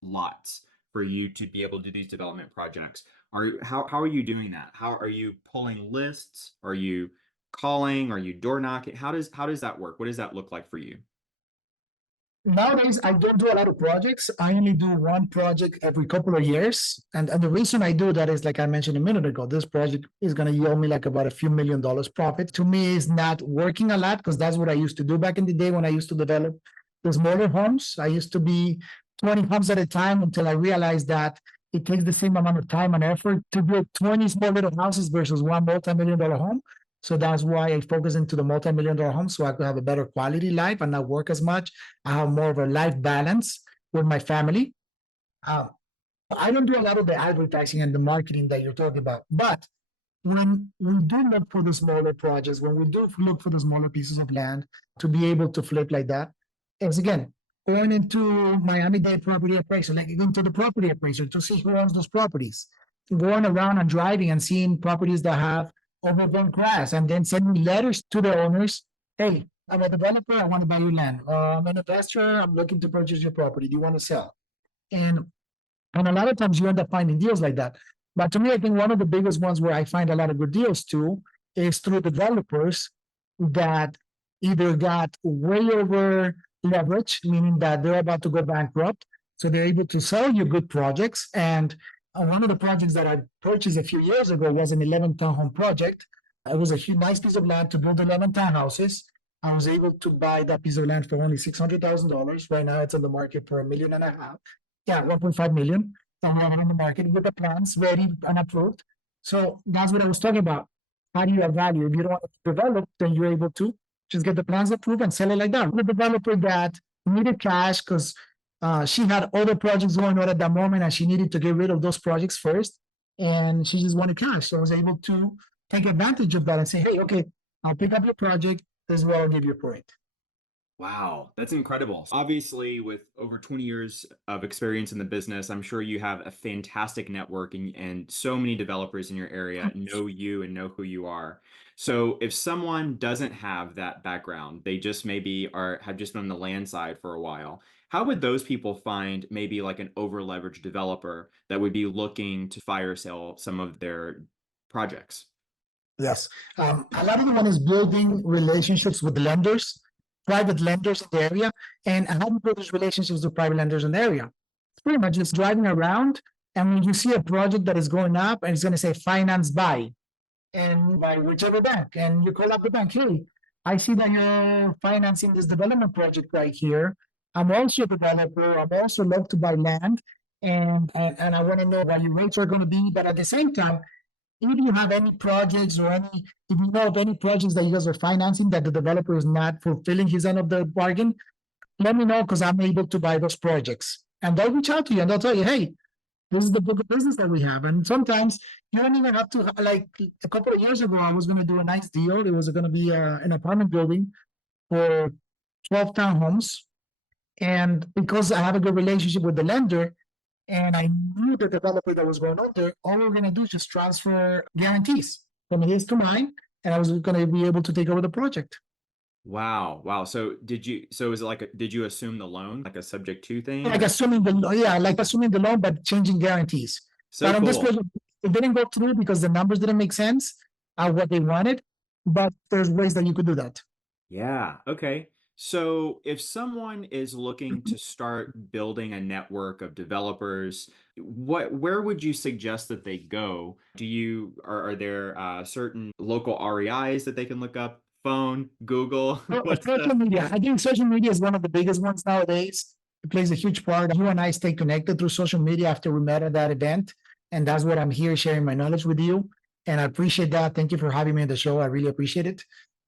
lots for you to be able to do these development projects? How are you doing that? How are you pulling lists? Are you calling? Are you door knocking? How does that work? What does that look like for you? Nowadays, I don't do a lot of projects. I only do one project every couple of years. And the reason I do that is, like I mentioned a minute ago, this project is going to yield me like about a few $1 million profit. To me, is not working a lot because that's what I used to do back in the day when I used to develop the smaller homes. I used to be 20 homes at a time until I realized that it takes the same amount of time and effort to build 20 small little houses versus one multi-million-dollar home. So that's why I focus into the multi-million-dollar home so I could have a better quality life and not work as much. I have more of a life balance with my family. Um, I don't do a lot of the advertising and the marketing that you're talking about, but when we do look for the smaller projects, when we do look for the smaller pieces of land to be able to flip like that, is again going into Miami-Dade property appraiser, like going to the property appraiser to see who owns those properties, going around and driving and seeing properties that have overgrown grass, and then sending letters to the owners. Hey, I'm a developer. I want to buy your land. I'm an investor. I'm looking to purchase your property. Do you want to sell? And and a lot of times you end up finding deals like that. But to me, I think one of the biggest ones where I find a lot of good deals too is through developers that either got way over leverage, meaning that they're about to go bankrupt. So they're able to sell you good projects. And one of the projects that I purchased a few years ago was an 11 townhome project. It was a nice piece of land to build 11 townhouses. I was able to buy that piece of land for only $600,000. Right now, it's on the market for $1.5 million. Yeah, 1.5 million. So we have it on the market with the plans ready and approved. So that's what I was talking about. How do you add value? If you don't want to develop, then you're able to just get the plans approved and sell it like that. The developer that needed cash because she had other projects going on at that moment and she needed to get rid of those projects first. And she just wanted cash. So I was able to take advantage of that and say, hey, okay, I'll pick up your project. This is what I'll give you for it. Wow, that's incredible. Obviously, with over 20 years of experience in the business, I'm sure you have a fantastic network and so many developers in your area know you and know who you are. So if someone doesn't have that background, they just maybe have just been on the land side for a while, how would those people find maybe like an over leveraged developer that would be looking to fire sale some of their projects? Yes. A lot of the one is building relationships with lenders, private lenders in the area. And how do you build those relationships with private lenders in the area? It's pretty much just driving around. And when you see a project that is going up and it's going to say finance by, and by whichever bank, and you call up the bank, hey, I see that you're financing this development project right here. I'm also a developer. I'm also love to buy land. and I want to know what your rates are going to be. But at the same time, if you have any projects or any, if you know of any projects that you guys are financing that the developer is not fulfilling his end of the bargain, let me know because I'm able to buy those projects. And they'll reach out to you and they'll tell you, hey, this is the book of business that we have. And sometimes you don't even have to, like a couple of years ago, I was going to do a nice deal. It was going to be an apartment building for 12 townhomes. And because I have a good relationship with the lender and I knew the developer that was going on there, all we were going to do is just transfer guarantees from his to mine. And I was going to be able to take over the project. Wow. Wow. So is it like, did you assume the loan, like a subject to thing Like or assuming like assuming the loan, but changing guarantees. so But on this cool? project, it didn't go through because the numbers didn't make sense what they wanted. But there's ways that you could do that. Yeah. Okay. So if someone is looking to start building a network of developers, where would you suggest that they go? Are there certain local REIs that they can look up? Phone, Google, what's Social the media. I think social media is one of the biggest ones nowadays. It plays a huge part. You and I stay connected through social media after we met at that event. And that's what I'm here sharing my knowledge with you. And I appreciate that. Thank you for having me on the show. I really appreciate it.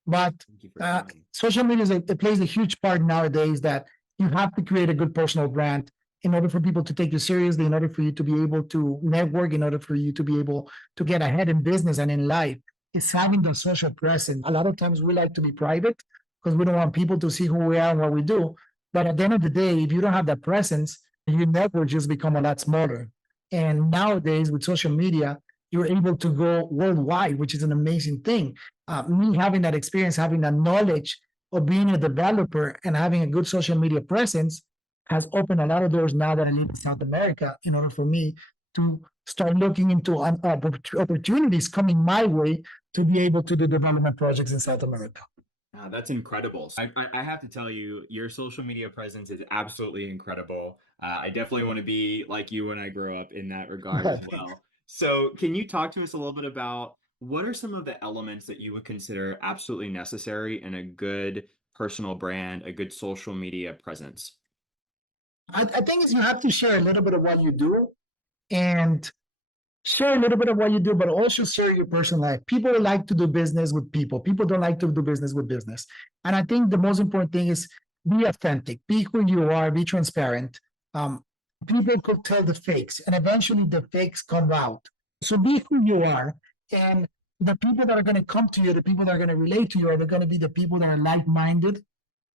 But Thank you for coming. social media it plays a huge part nowadays that you have to create a good personal brand in order for people to take you seriously, in order for you to be able to network, in order for you to be able to get ahead in business and in life. It's having the social presence. A lot of times we like to be private because we don't want people to see who we are and what we do. But at the end of the day, if you don't have that presence, your network just become a lot smaller. And nowadays with social media, you're able to go worldwide, which is an amazing thing. Me having that experience, having that knowledge of being a developer and having a good social media presence has opened a lot of doors now that I live in South America in order for me to start looking into opportunities coming my way to be able to do development projects in South America. That's incredible. I have to tell you, your social media presence is absolutely incredible. I definitely want to be like you when I grow up in that regard as well. So, can you talk to us a little bit about what are some of the elements that you would consider absolutely necessary in a good personal brand, a good social media presence? I think is you have to share a little bit of what you do and share a little bit of what you do, but also share your personal life. People like to do business with people. People don't like to do business with business. And I think the most important thing is be authentic, be who you are, be transparent. Um, People could tell the fakes, and eventually the fakes come out. So be who you are, and the people that are going to come to you, the people that are going to relate to you, are going to be the people that are like-minded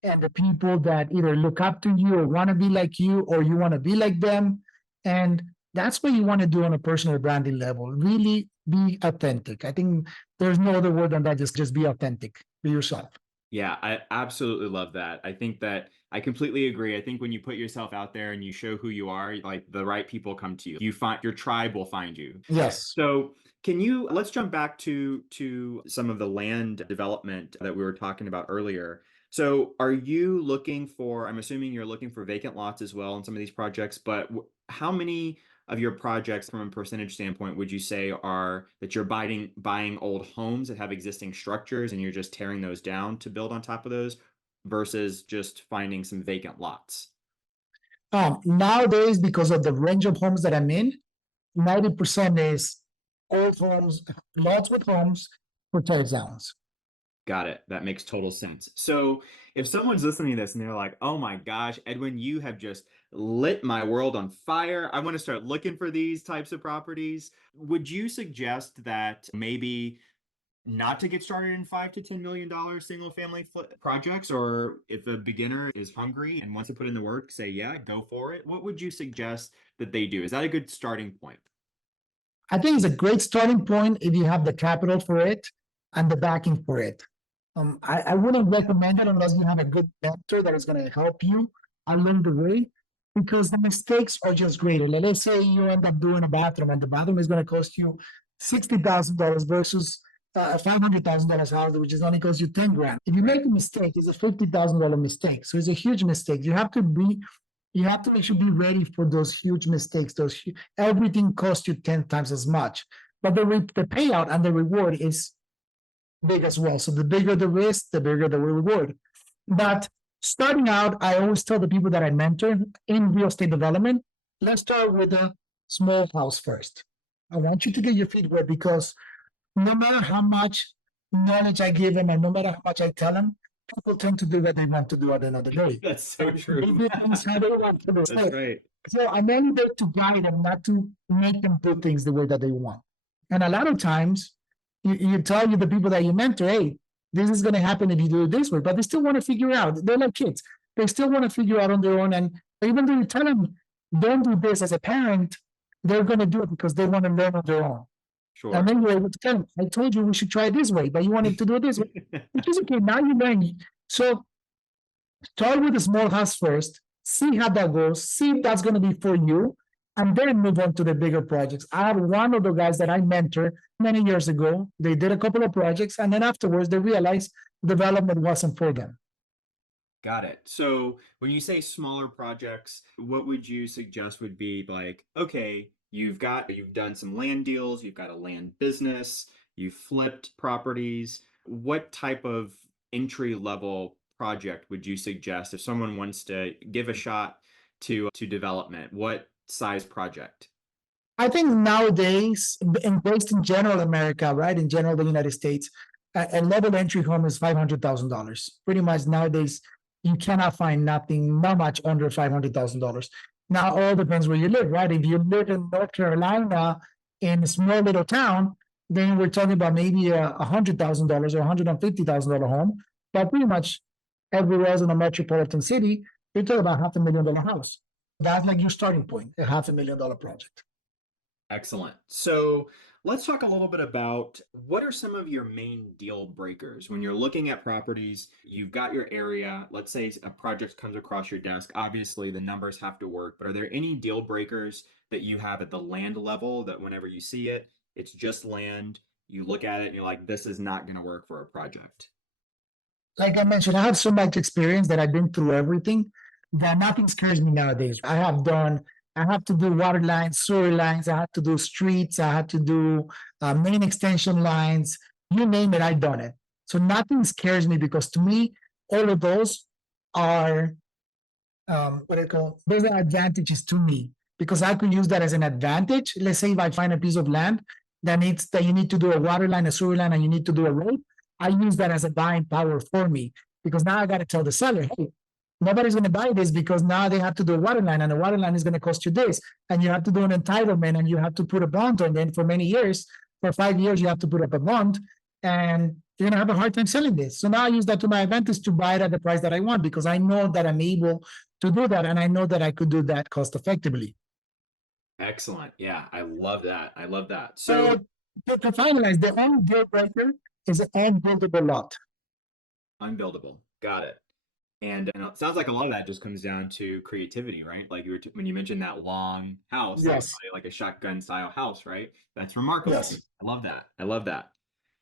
and the people that either look up to you or want to be like you or you want to be like them. And that's what you want to do on a personal branding level. Really be authentic. I think there's no other word than that. Just be authentic. Be yourself. Yeah, I absolutely love that. I think that I completely agree. I think when you put yourself out there and you show who you are, like the right people come to you. You find your tribe will find you. Yes. So, let's jump back to some of the land development that we were talking about earlier. So, are you looking for, I'm assuming you're looking for vacant lots as well in some of these projects, but how many of your projects from a percentage standpoint would you say are that you're buying old homes that have existing structures and you're just tearing those down to build on top of those versus just finding some vacant lots? Nowadays, because of the range of homes that I'm in, 90% is old homes, lots with homes for tear downs. Got it. That makes total sense. So, if someone's listening to this and they're like, "Oh my gosh, Edwin, you have just lit my world on fire. I want to start looking for these types of properties." Would you suggest that maybe not to get started in $5 to $10 million single family projects, or if a beginner is hungry and wants to put in the work, say, yeah, go for it? What would you suggest that they do? Is that a good starting point? I think it's a great starting point if you have the capital for it and the backing for it. I wouldn't recommend it unless you have a good mentor that is going to help you along the way because the mistakes are just greater. Let's say you end up doing a bathroom and the bathroom is going to cost you $60,000 versus a $500,000 house, which is only cost you 10 grand. If you Right. make a mistake, it's a $50,000 mistake. So it's a huge mistake. You have to make sure be ready for those huge mistakes. Everything costs you 10 times as much, but the payout and the reward is big as well. So the bigger the risk, the bigger the reward. But starting out, I always tell the people that I mentor in real estate development, Let's start with a small house first. I want you to get your feet wet because no matter how much knowledge I give them and no matter how much I tell them, people tend to do what they want to do at the end of the day. That's so They true. do things how they want to do. That's right. So I'm only there to guide them, not to make them do things the way that they want. And a lot of times, you tell the people that you mentor, hey, this is going to happen if you do it this way, but they still want to figure out. They're like kids. They still want to figure out on their own. And even though you tell them, don't do this as a parent, they're going to do it because they want to learn on their own. And Sure. then you're able to tell them, I told you we should try it this way, but you wanted to do it this way, which is okay. Now you learn. So start with a small house first, see how that goes, see if that's going to be for you, and then move on to the bigger projects. I have one of the guys that I mentored many years ago. They did a couple of projects, and then afterwards they realized development wasn't for them. Got it. So when you say smaller projects, what would you suggest would be like, okay, you've done some land deals, you've got a land business, you've flipped properties. What type of entry level project would you suggest if someone wants to give a shot to development? What size project? I think nowadays, and based in general America, right, in general the United States, a level entry home is $500,000. Pretty much nowadays, you cannot find nothing, not much under $500,000. Now, all depends where you live, right? If you live in North Carolina in a small little town, then we're talking about maybe a $100,000 or $150,000 home. But pretty much everywhere else in a metropolitan city, you're talking about $500,000 house. That's like your starting point, a $500,000 project. Excellent. So let's talk a little bit about what are some of your main deal breakers when you're looking at properties. You've got your area. Let's say a project comes across your desk. Obviously, the numbers have to work, but are there any deal breakers that you have at the land level that whenever you see it, it's just land, you look at it and you're like, this is not going to work for a project? Like I mentioned, I have so much experience that I've been through everything that nothing scares me nowadays. I have to do water lines, sewer lines, I have to do streets, I have to do main extension lines, you name it, I've done it. So nothing scares me because to me, all of those are what I call those are advantages to me because I could use that as an advantage. Let's say if I find a piece of land that you need to do a water line, a sewer line, and you need to do a road, I use that as a buying power for me because now I got to tell the seller, hey, nobody's going to buy this because now they have to do a water line, and the water line is going to cost you this, and you have to do an entitlement, and you have to put a bond on it for many years. For 5 years, you have to put up a bond, and you're going to have a hard time selling this. So now I use that to my advantage to buy it at the price that I want because I know that I'm able to do that, and I know that I could do that cost effectively. Excellent. Yeah, I love that. I love that. So So to finalize, the only deal breaker is an unbuildable lot. unbuildable. Got it. And it sounds like a lot of that just comes down to creativity, right? Like when you mentioned that long house, that was Yes, probably like a shotgun style house, right? That's remarkable. yes. I love that. I love that.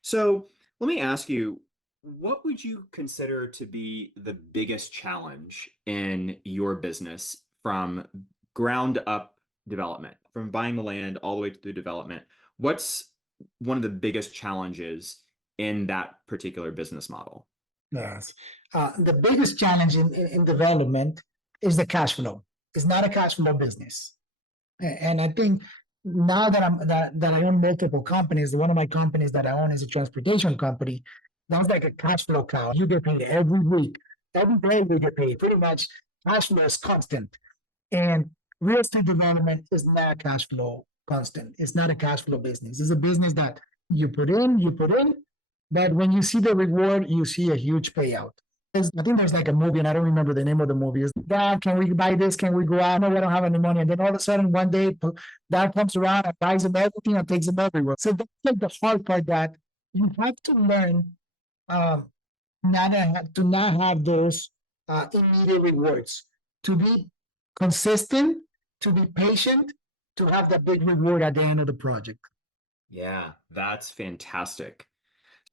So let me ask you, what would you consider to be the biggest challenge in your business from ground up development, from buying the land all the way to the development? What's one of the biggest challenges in that particular business model? Yes. The biggest challenge in development is the cash flow. It's not a cash flow business. And I think now that I own multiple companies, one of my companies that I own is a transportation company. That's like a cash flow cow. You get paid every week. Every day you get paid. Pretty much cash flow is constant. And real estate development is not cash flow constant. It's not a cash flow business. It's a business that you put in, but when you see the reward, you see a huge payout. I think there's like a movie, and I don't remember the name of the movie. Is Dad, can we buy this? Can we go out? No, we don't have any money. And then all of a sudden, one day, Dad comes around and buys them everything and takes them everywhere. So that's like the hard part that you have to learn um, to not have those immediate rewards, to be consistent, to be patient, to have that big reward at the end of the project. Yeah, that's fantastic.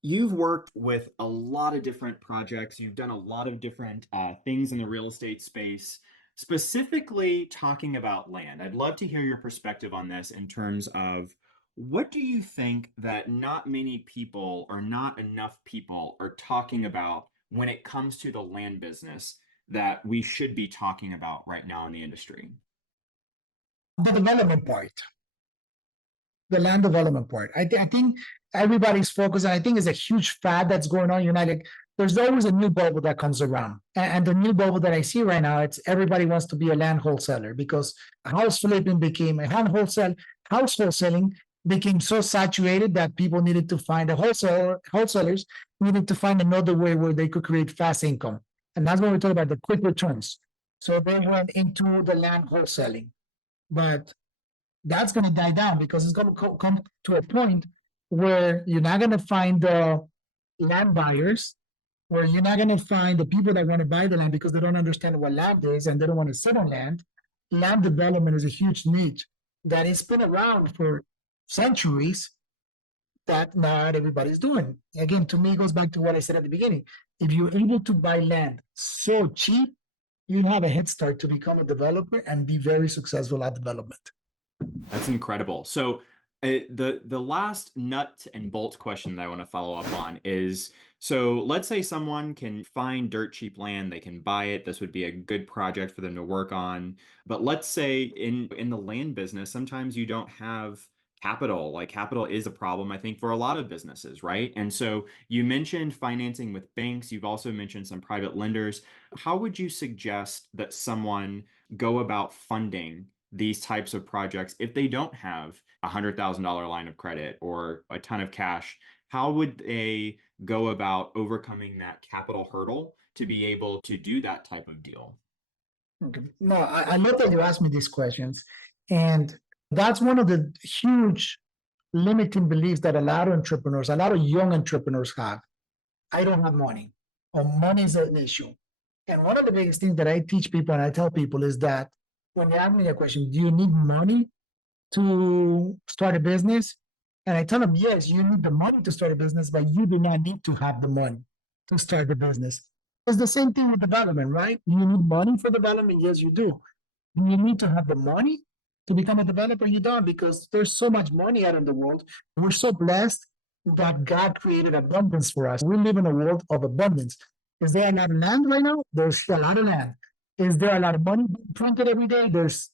You've worked with a lot of different projects. You've done a lot of different things in the real estate space, specifically talking about land. I'd love to hear your perspective on this in terms of what do you think that not many people or not enough people are talking about when it comes to the land business that we should be talking about right now in the industry? The development part, the land development part. I think everybody's focused, and I think it's a huge fad that's going on. Like, there's always a new bubble that comes around. And the new bubble that I see right now, it's everybody wants to be a land wholesaler because house flipping became a house wholesaling became so saturated that people needed to find wholesalers needed to find another way where they could create fast income. And that's when we talk about the quick returns. So they went into the land wholesaling. But that's going to die down because it's going to come to a point where you're not going to find the land buyers, where you're not going to find the people that want to buy the land because they don't understand what land is and they don't want to sit on land. Land development is a huge niche that has been around for centuries that not everybody's doing. Again, to me, it goes back to what I said at the beginning. If you're able to buy land so cheap, you have a head start to become a developer and be very successful at development. That's incredible. So the last nut and bolt question that I want to follow up on is, so let's say someone can find dirt cheap land, they can buy it. This would be a good project for them to work on. But let's say in the land business, sometimes you don't have capital. Like, capital is a problem, I think, for a lot of businesses, right? And so you mentioned financing with banks. You've also mentioned some private lenders. How would you suggest that someone go about funding these types of projects if they don't have $100,000 line of credit or a ton of cash? How would they go about overcoming that capital hurdle to be able to do that type of deal? Okay. No, I love that you asked me these questions. And that's one of the huge limiting beliefs that a lot of entrepreneurs, a lot of young entrepreneurs have. I don't have money, or money is an issue. And one of the biggest things that I teach people and I tell people is that when they ask me a question, do you need money to start a business? And I tell them, yes, you need the money to start a business, but you do not need to have the money to start the business. It's the same thing with development, right? Do you need money for development? Yes, you do. Do you need to have the money to become a developer? You don't, because there's so much money out in the world. We're so blessed that God created abundance for us. We live in a world of abundance. Is there a lot of land right now? There's a lot of land. Is there a lot of money being printed every day? There's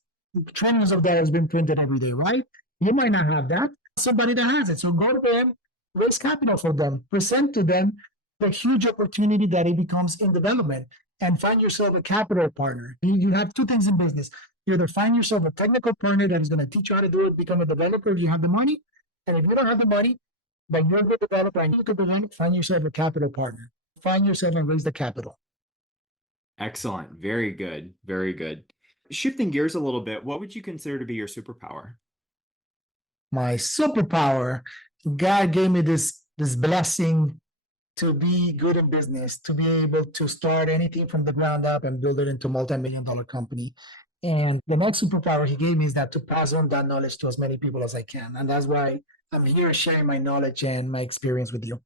trillions of dollars being printed every day, right? You might not have that. Somebody that has it. So go to them, raise capital for them, present to them the huge opportunity that it becomes in development, and find yourself a capital partner. You have two things in business. You either find yourself a technical partner that is going to teach you how to do it, become a developer if you have the money. And if you don't have the money, but you're a good developer and you can develop, find yourself a capital partner. Find yourself and raise the capital. Excellent. Very good. Very good. Shifting gears a little bit, what would you consider to be your superpower? My superpower, God gave me this blessing to be good in business, to be able to start anything from the ground up and build it into a multi-million-dollar company. And the next superpower he gave me is that to pass on that knowledge to as many people as I can. And that's why I'm here sharing my knowledge and my experience with you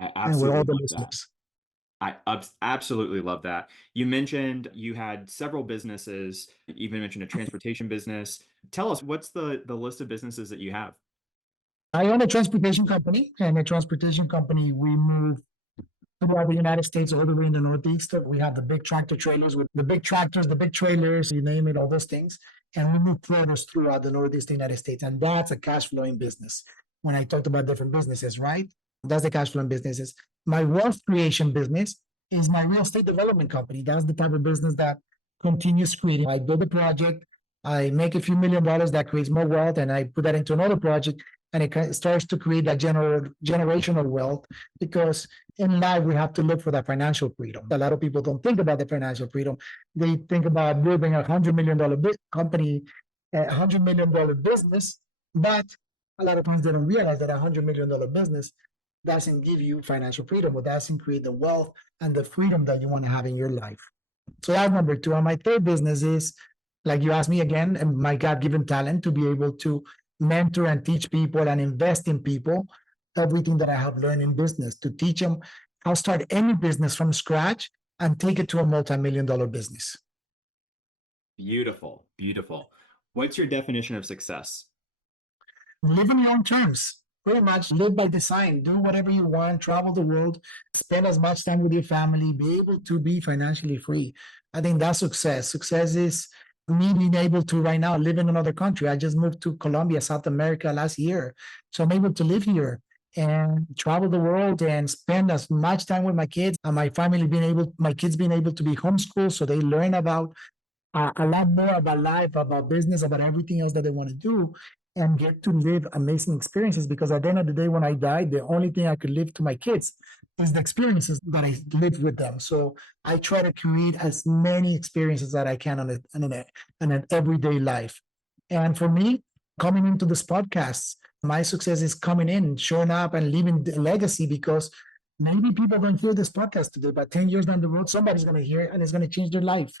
I and with all absolutely the love that. listeners. Absolutely love that. You mentioned you had several businesses, you even mentioned a transportation business. Tell us, what's the list of businesses that you have? I own a transportation company, and a transportation company, we move throughout the United States, all the way in the Northeast. We have the big tractor trailers with the big tractors, the big trailers, you name it, all those things. And we move produce throughout the Northeast United States. And that's a cash flowing business. When I talked about different businesses, right? That's the cash flowing businesses. My wealth creation business is my real estate development company. That's the type of business that continues creating. I build a project, I make a few $1 million that creates more wealth, and I put that into another project, and it starts to create that generational wealth, because in life we have to look for that financial freedom. A lot of people don't think about the financial freedom. They think about building $100 million company, $100 million business, but a lot of times they don't realize that $100 million business doesn't give you financial freedom, or doesn't create the wealth and the freedom that you want to have in your life. So that's number two. And my third business is, like you asked me again, and my God-given talent to be able to mentor and teach people and invest in people everything that I have learned in business, to teach them how to start any business from scratch and take it to a multi-million-dollar business. Beautiful. Beautiful. What's your definition of success? Live on your own terms. Pretty much live by design. Do whatever you want. Travel the world. Spend as much time with your family. Be able to be financially free. I think that's success. Success is Me being able to right now live in another country. I just moved to Colombia, South America last year. So I'm able to live here and travel the world and spend as much time with my kids and my kids being able to be homeschooled. So they learn about a lot more about life, about business, about everything else that they want to do, and get to live amazing experiences. Because at the end of the day, when I die, the only thing I could leave to my kids is the experiences that I lived with them. So I try to create as many experiences that I can on an everyday life. And for me, coming into this podcast, my success is coming in, showing up, and leaving the legacy because maybe people don't hear this podcast today, but 10 years down the road, somebody's going to hear it and it's going to change their life.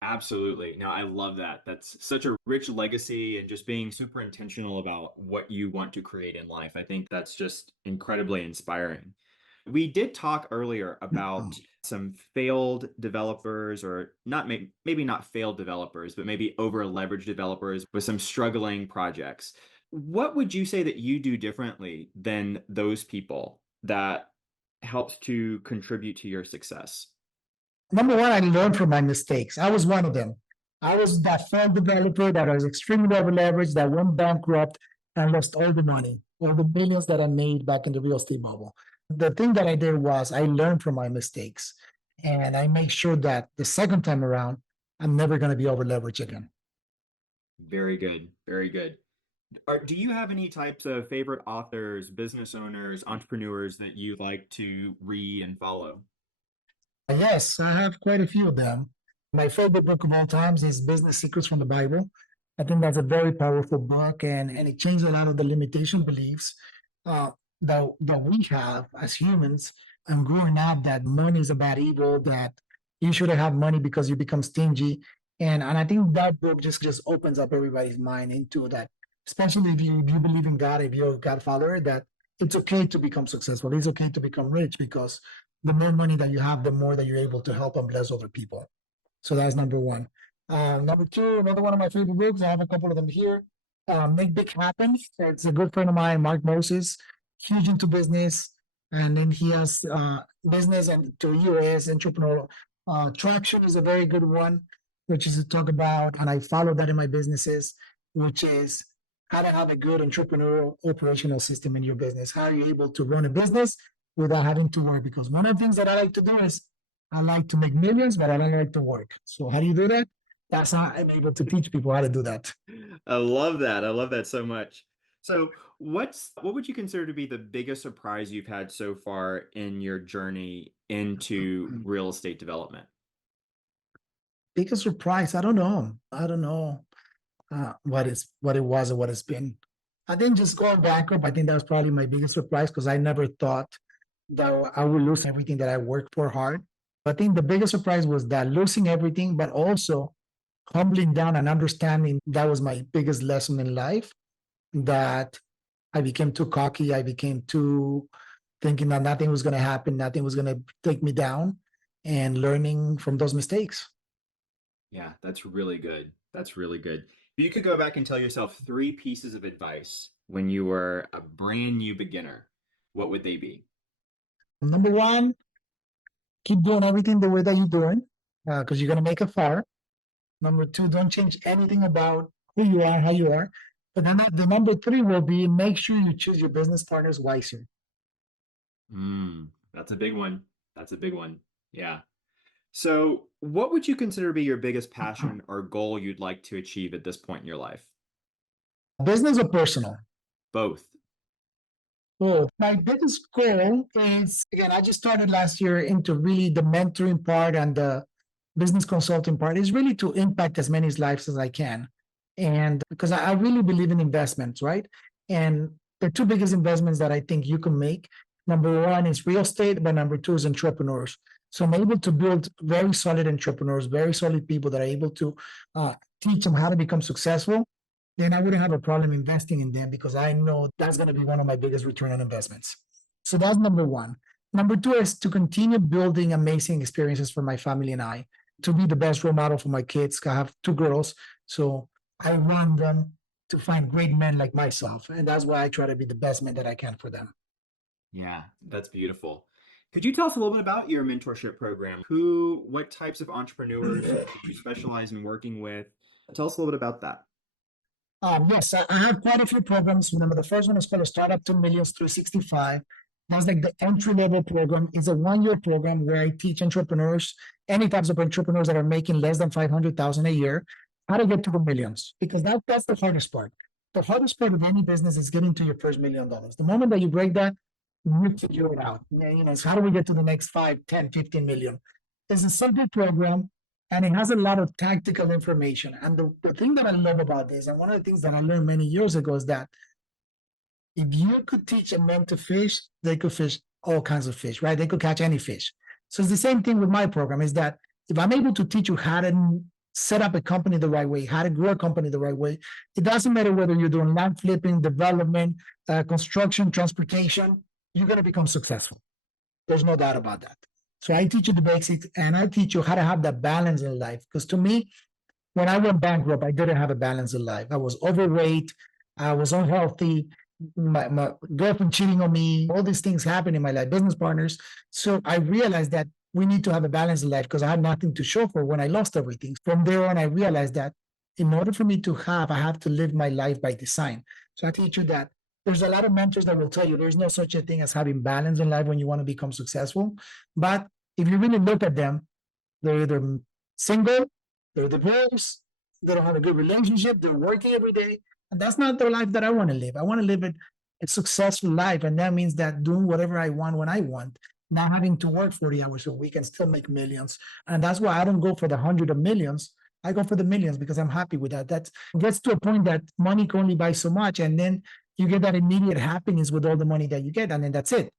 Absolutely. No, I love that. That's such a rich legacy and just being super intentional about what you want to create in life. I think that's just incredibly inspiring. We did talk earlier about some failed developers, or not maybe not failed developers, but maybe over leveraged developers with some struggling projects. What would you say that you do differently than those people that helps to contribute to your success? Number one, I learned from my mistakes. I was one of them. I was that failed developer that was extremely over leveraged, that went bankrupt and lost all the money, all the millions that I made back in the real estate bubble. The thing that I did was I learned from my mistakes and I make sure that the second time around, I'm never going to be over leveraged again. Very good. Very good. Do you have any types of favorite authors, business owners, entrepreneurs that you like to read and follow? Yes, I have quite a few of them. My favorite book of all times is Business Secrets from the Bible. I think that's a very powerful book, and it changed a lot of the limitation beliefs uh, that we have as humans. And growing up, that money is a bad evil, that you shouldn't have money because you become stingy. And I think that book just opens up everybody's mind into that, especially if you believe in God, if you're a God follower, that it's okay to become successful. It's okay to become rich because the more money that you have, the more that you're able to help and bless other people. So that's number one. Number two, another one of my favorite books. I have a couple of them here. Make Big Happen. It's a good friend of mine, Mark Moses, huge into business, and then he has business and to US entrepreneurial traction is a very good one, which is to talk about, and I follow that in my businesses, which is how to have a good entrepreneurial operational system in your business. How are you able to run a business without having to work? Because one of the things that I like to do is I like to make millions, but I don't like to work. So how do you do that? That's how I'm able to teach people how to do that. I love that. I love that so much. So, what would you consider to be the biggest surprise you've had so far in your journey into real estate development? Biggest surprise, I don't know. I don't know what it was or what it's been. I think just going bankrupt, I think that was probably my biggest surprise because I never thought that I would lose everything that I worked for hard. I think the biggest surprise was that losing everything, but also humbling down and understanding that was my biggest lesson in life, that I became too cocky. I became too thinking that nothing was going to happen, nothing was going to take me down, and learning from those mistakes. Yeah, that's really good. That's really good. If you could go back and tell yourself three pieces of advice when you were a brand new beginner, what would they be? Number one, keep doing everything the way that you're doing because you're going to make a fire. Number two, don't change anything about who you are, how you are. But then the number three will be make sure you choose your business partners wisely. That's a big one. That's a big one. Yeah. So, what would you consider to be your biggest passion or goal you'd like to achieve at this point in your life? Business or personal? Both. Cool. My biggest goal is again, I just started last year into really the mentoring part and the business consulting part is really to impact as many lives as I can. And because I really believe in investments, right? And the two biggest investments that I think you can make, number one is real estate, but number two is entrepreneurs. So I'm able to build very solid entrepreneurs, very solid people that are able to teach them how to become successful, then I wouldn't have a problem investing in them because I know that's going to be one of my biggest return on investments. So that's number one. Number two is to continue building amazing experiences for my family and I, to be the best role model for my kids. I have two girls, so I want them to find great men like myself. And that's why I try to be the best man that I can for them. Yeah, that's beautiful. Could you tell us a little bit about your mentorship program? What types of entrepreneurs do you specialize in working with? Tell us a little bit about that. Yes, I have quite a few programs. Remember, the first one is called Startup to Millions 365. That's like the entry level program. It's a 1 year program where I teach entrepreneurs, any types of entrepreneurs that are making less than 500,000 a year, how to get to the millions. Because that's the hardest part. The hardest part of any business is getting to your first $1 million. The moment that you break that, you figure it out. It's how do we get to the next 5, 10, 15 million? It's a simple program and it has a lot of tactical information. And the thing that I love about this, and one of the things that I learned many years ago, is that if you could teach a man to fish, they could fish all kinds of fish, right? They could catch any fish. So it's the same thing with my program, is that if I'm able to teach you how to set up a company the right way, how to grow a company the right way, it doesn't matter whether you're doing land flipping, development, construction, transportation, you're going to become successful. There's no doubt about that. So I teach you the basics and I teach you how to have that balance in life. Because to me, when I went bankrupt, I didn't have a balance in life. I was overweight, I was unhealthy, my girlfriend cheating on me, all these things happened in my life, business partners. So I realized that we need to have a balance in life because I had nothing to show for when I lost everything. From there on, I realized that in order for me to have, I have to live my life by design. So I teach you that there's a lot of mentors that will tell you there's no such a thing as having balance in life when you want to become successful. But if you really look at them, they're either single, they're divorced, they don't have a good relationship, they're working every day. And that's not the life that I want to live. I want to live a successful life. And that means that doing whatever I want when I want, not having to work 40 hours a week and still make millions. And that's why I don't go for the hundred of millions. I go for the millions because I'm happy with that. That gets to a point that money can only buy so much. And then you get that immediate happiness with all the money that you get. And then that's it.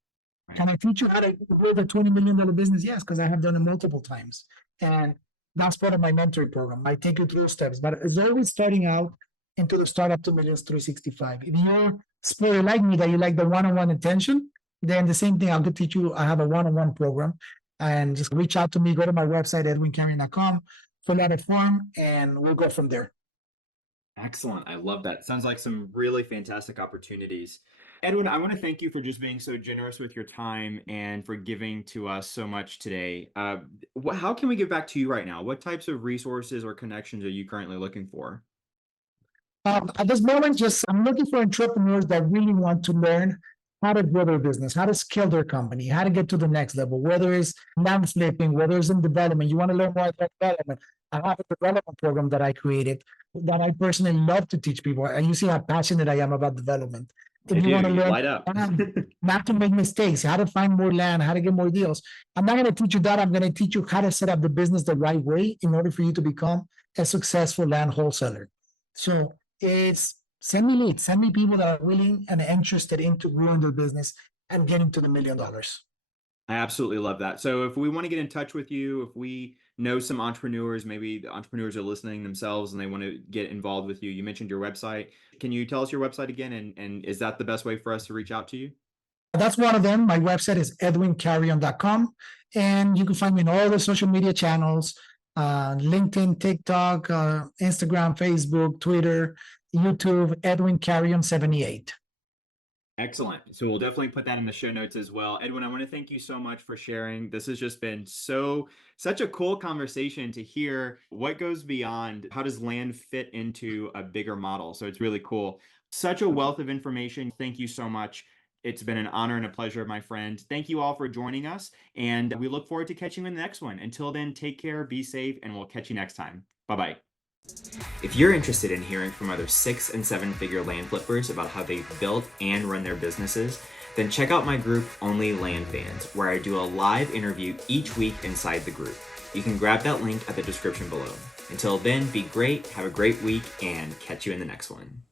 Can I teach you how to build a $20 million business? Yes, because I have done it multiple times. And that's part of my mentoring program. I take you through steps, but it's always starting out into the Startup to Millions 365. If you're spoiler like me, that you like the one-on-one attention, then the same thing, I'll teach you. I have a one-on-one program, and just reach out to me, go to my website, edwincarrion.com, fill out a form, and we'll go from there. Excellent. I love that. Sounds like some really fantastic opportunities. Edwin, I want to thank you for just being so generous with your time and for giving to us so much today. How can we give back to you right now? What types of resources or connections are you currently looking for? At this moment, just I'm looking for entrepreneurs that really want to learn how to grow their business, how to scale their company, how to get to the next level, whether it's land flipping, whether it's in development. You want to learn more about development. I have a development program that I created that I personally love to teach people. And you see how passionate I am about development. I If you do. want to You learn light up. not to make mistakes, how to find more land, how to get more deals, I'm not going to teach you that. I'm going to teach you how to set up the business the right way in order for you to become a successful land wholesaler. So it's send me leads, send me people that are willing and interested into growing their business and getting to the $1 million. I absolutely love that. So if we want to get in touch with you, if we know some entrepreneurs, maybe the entrepreneurs are listening themselves and they want to get involved with you, you mentioned your website. Can you tell us your website again? And is that the best way for us to reach out to you? That's one of them. My website is edwincarrion.com. And you can find me in all the social media channels, LinkedIn, TikTok, Instagram, Facebook, Twitter, YouTube, Edwin Carrion 78. Excellent. So we'll definitely put that in the show notes as well. Edwin, I want to thank you so much for sharing. This has just been such a cool conversation to hear what goes beyond how does land fit into a bigger model. So it's really cool. Such a wealth of information. Thank you so much. It's been an honor and a pleasure, my friend. Thank you all for joining us, and we look forward to catching you in the next one. Until then, take care, be safe, and we'll catch you next time. Bye-bye. If you're interested in hearing from other 6- and 7-figure land flippers about how they build and run their businesses, then check out my group OnlyLandFans, where I do a live interview each week inside the group. You can grab that link at the description below. Until then, be great, have a great week, and catch you in the next one.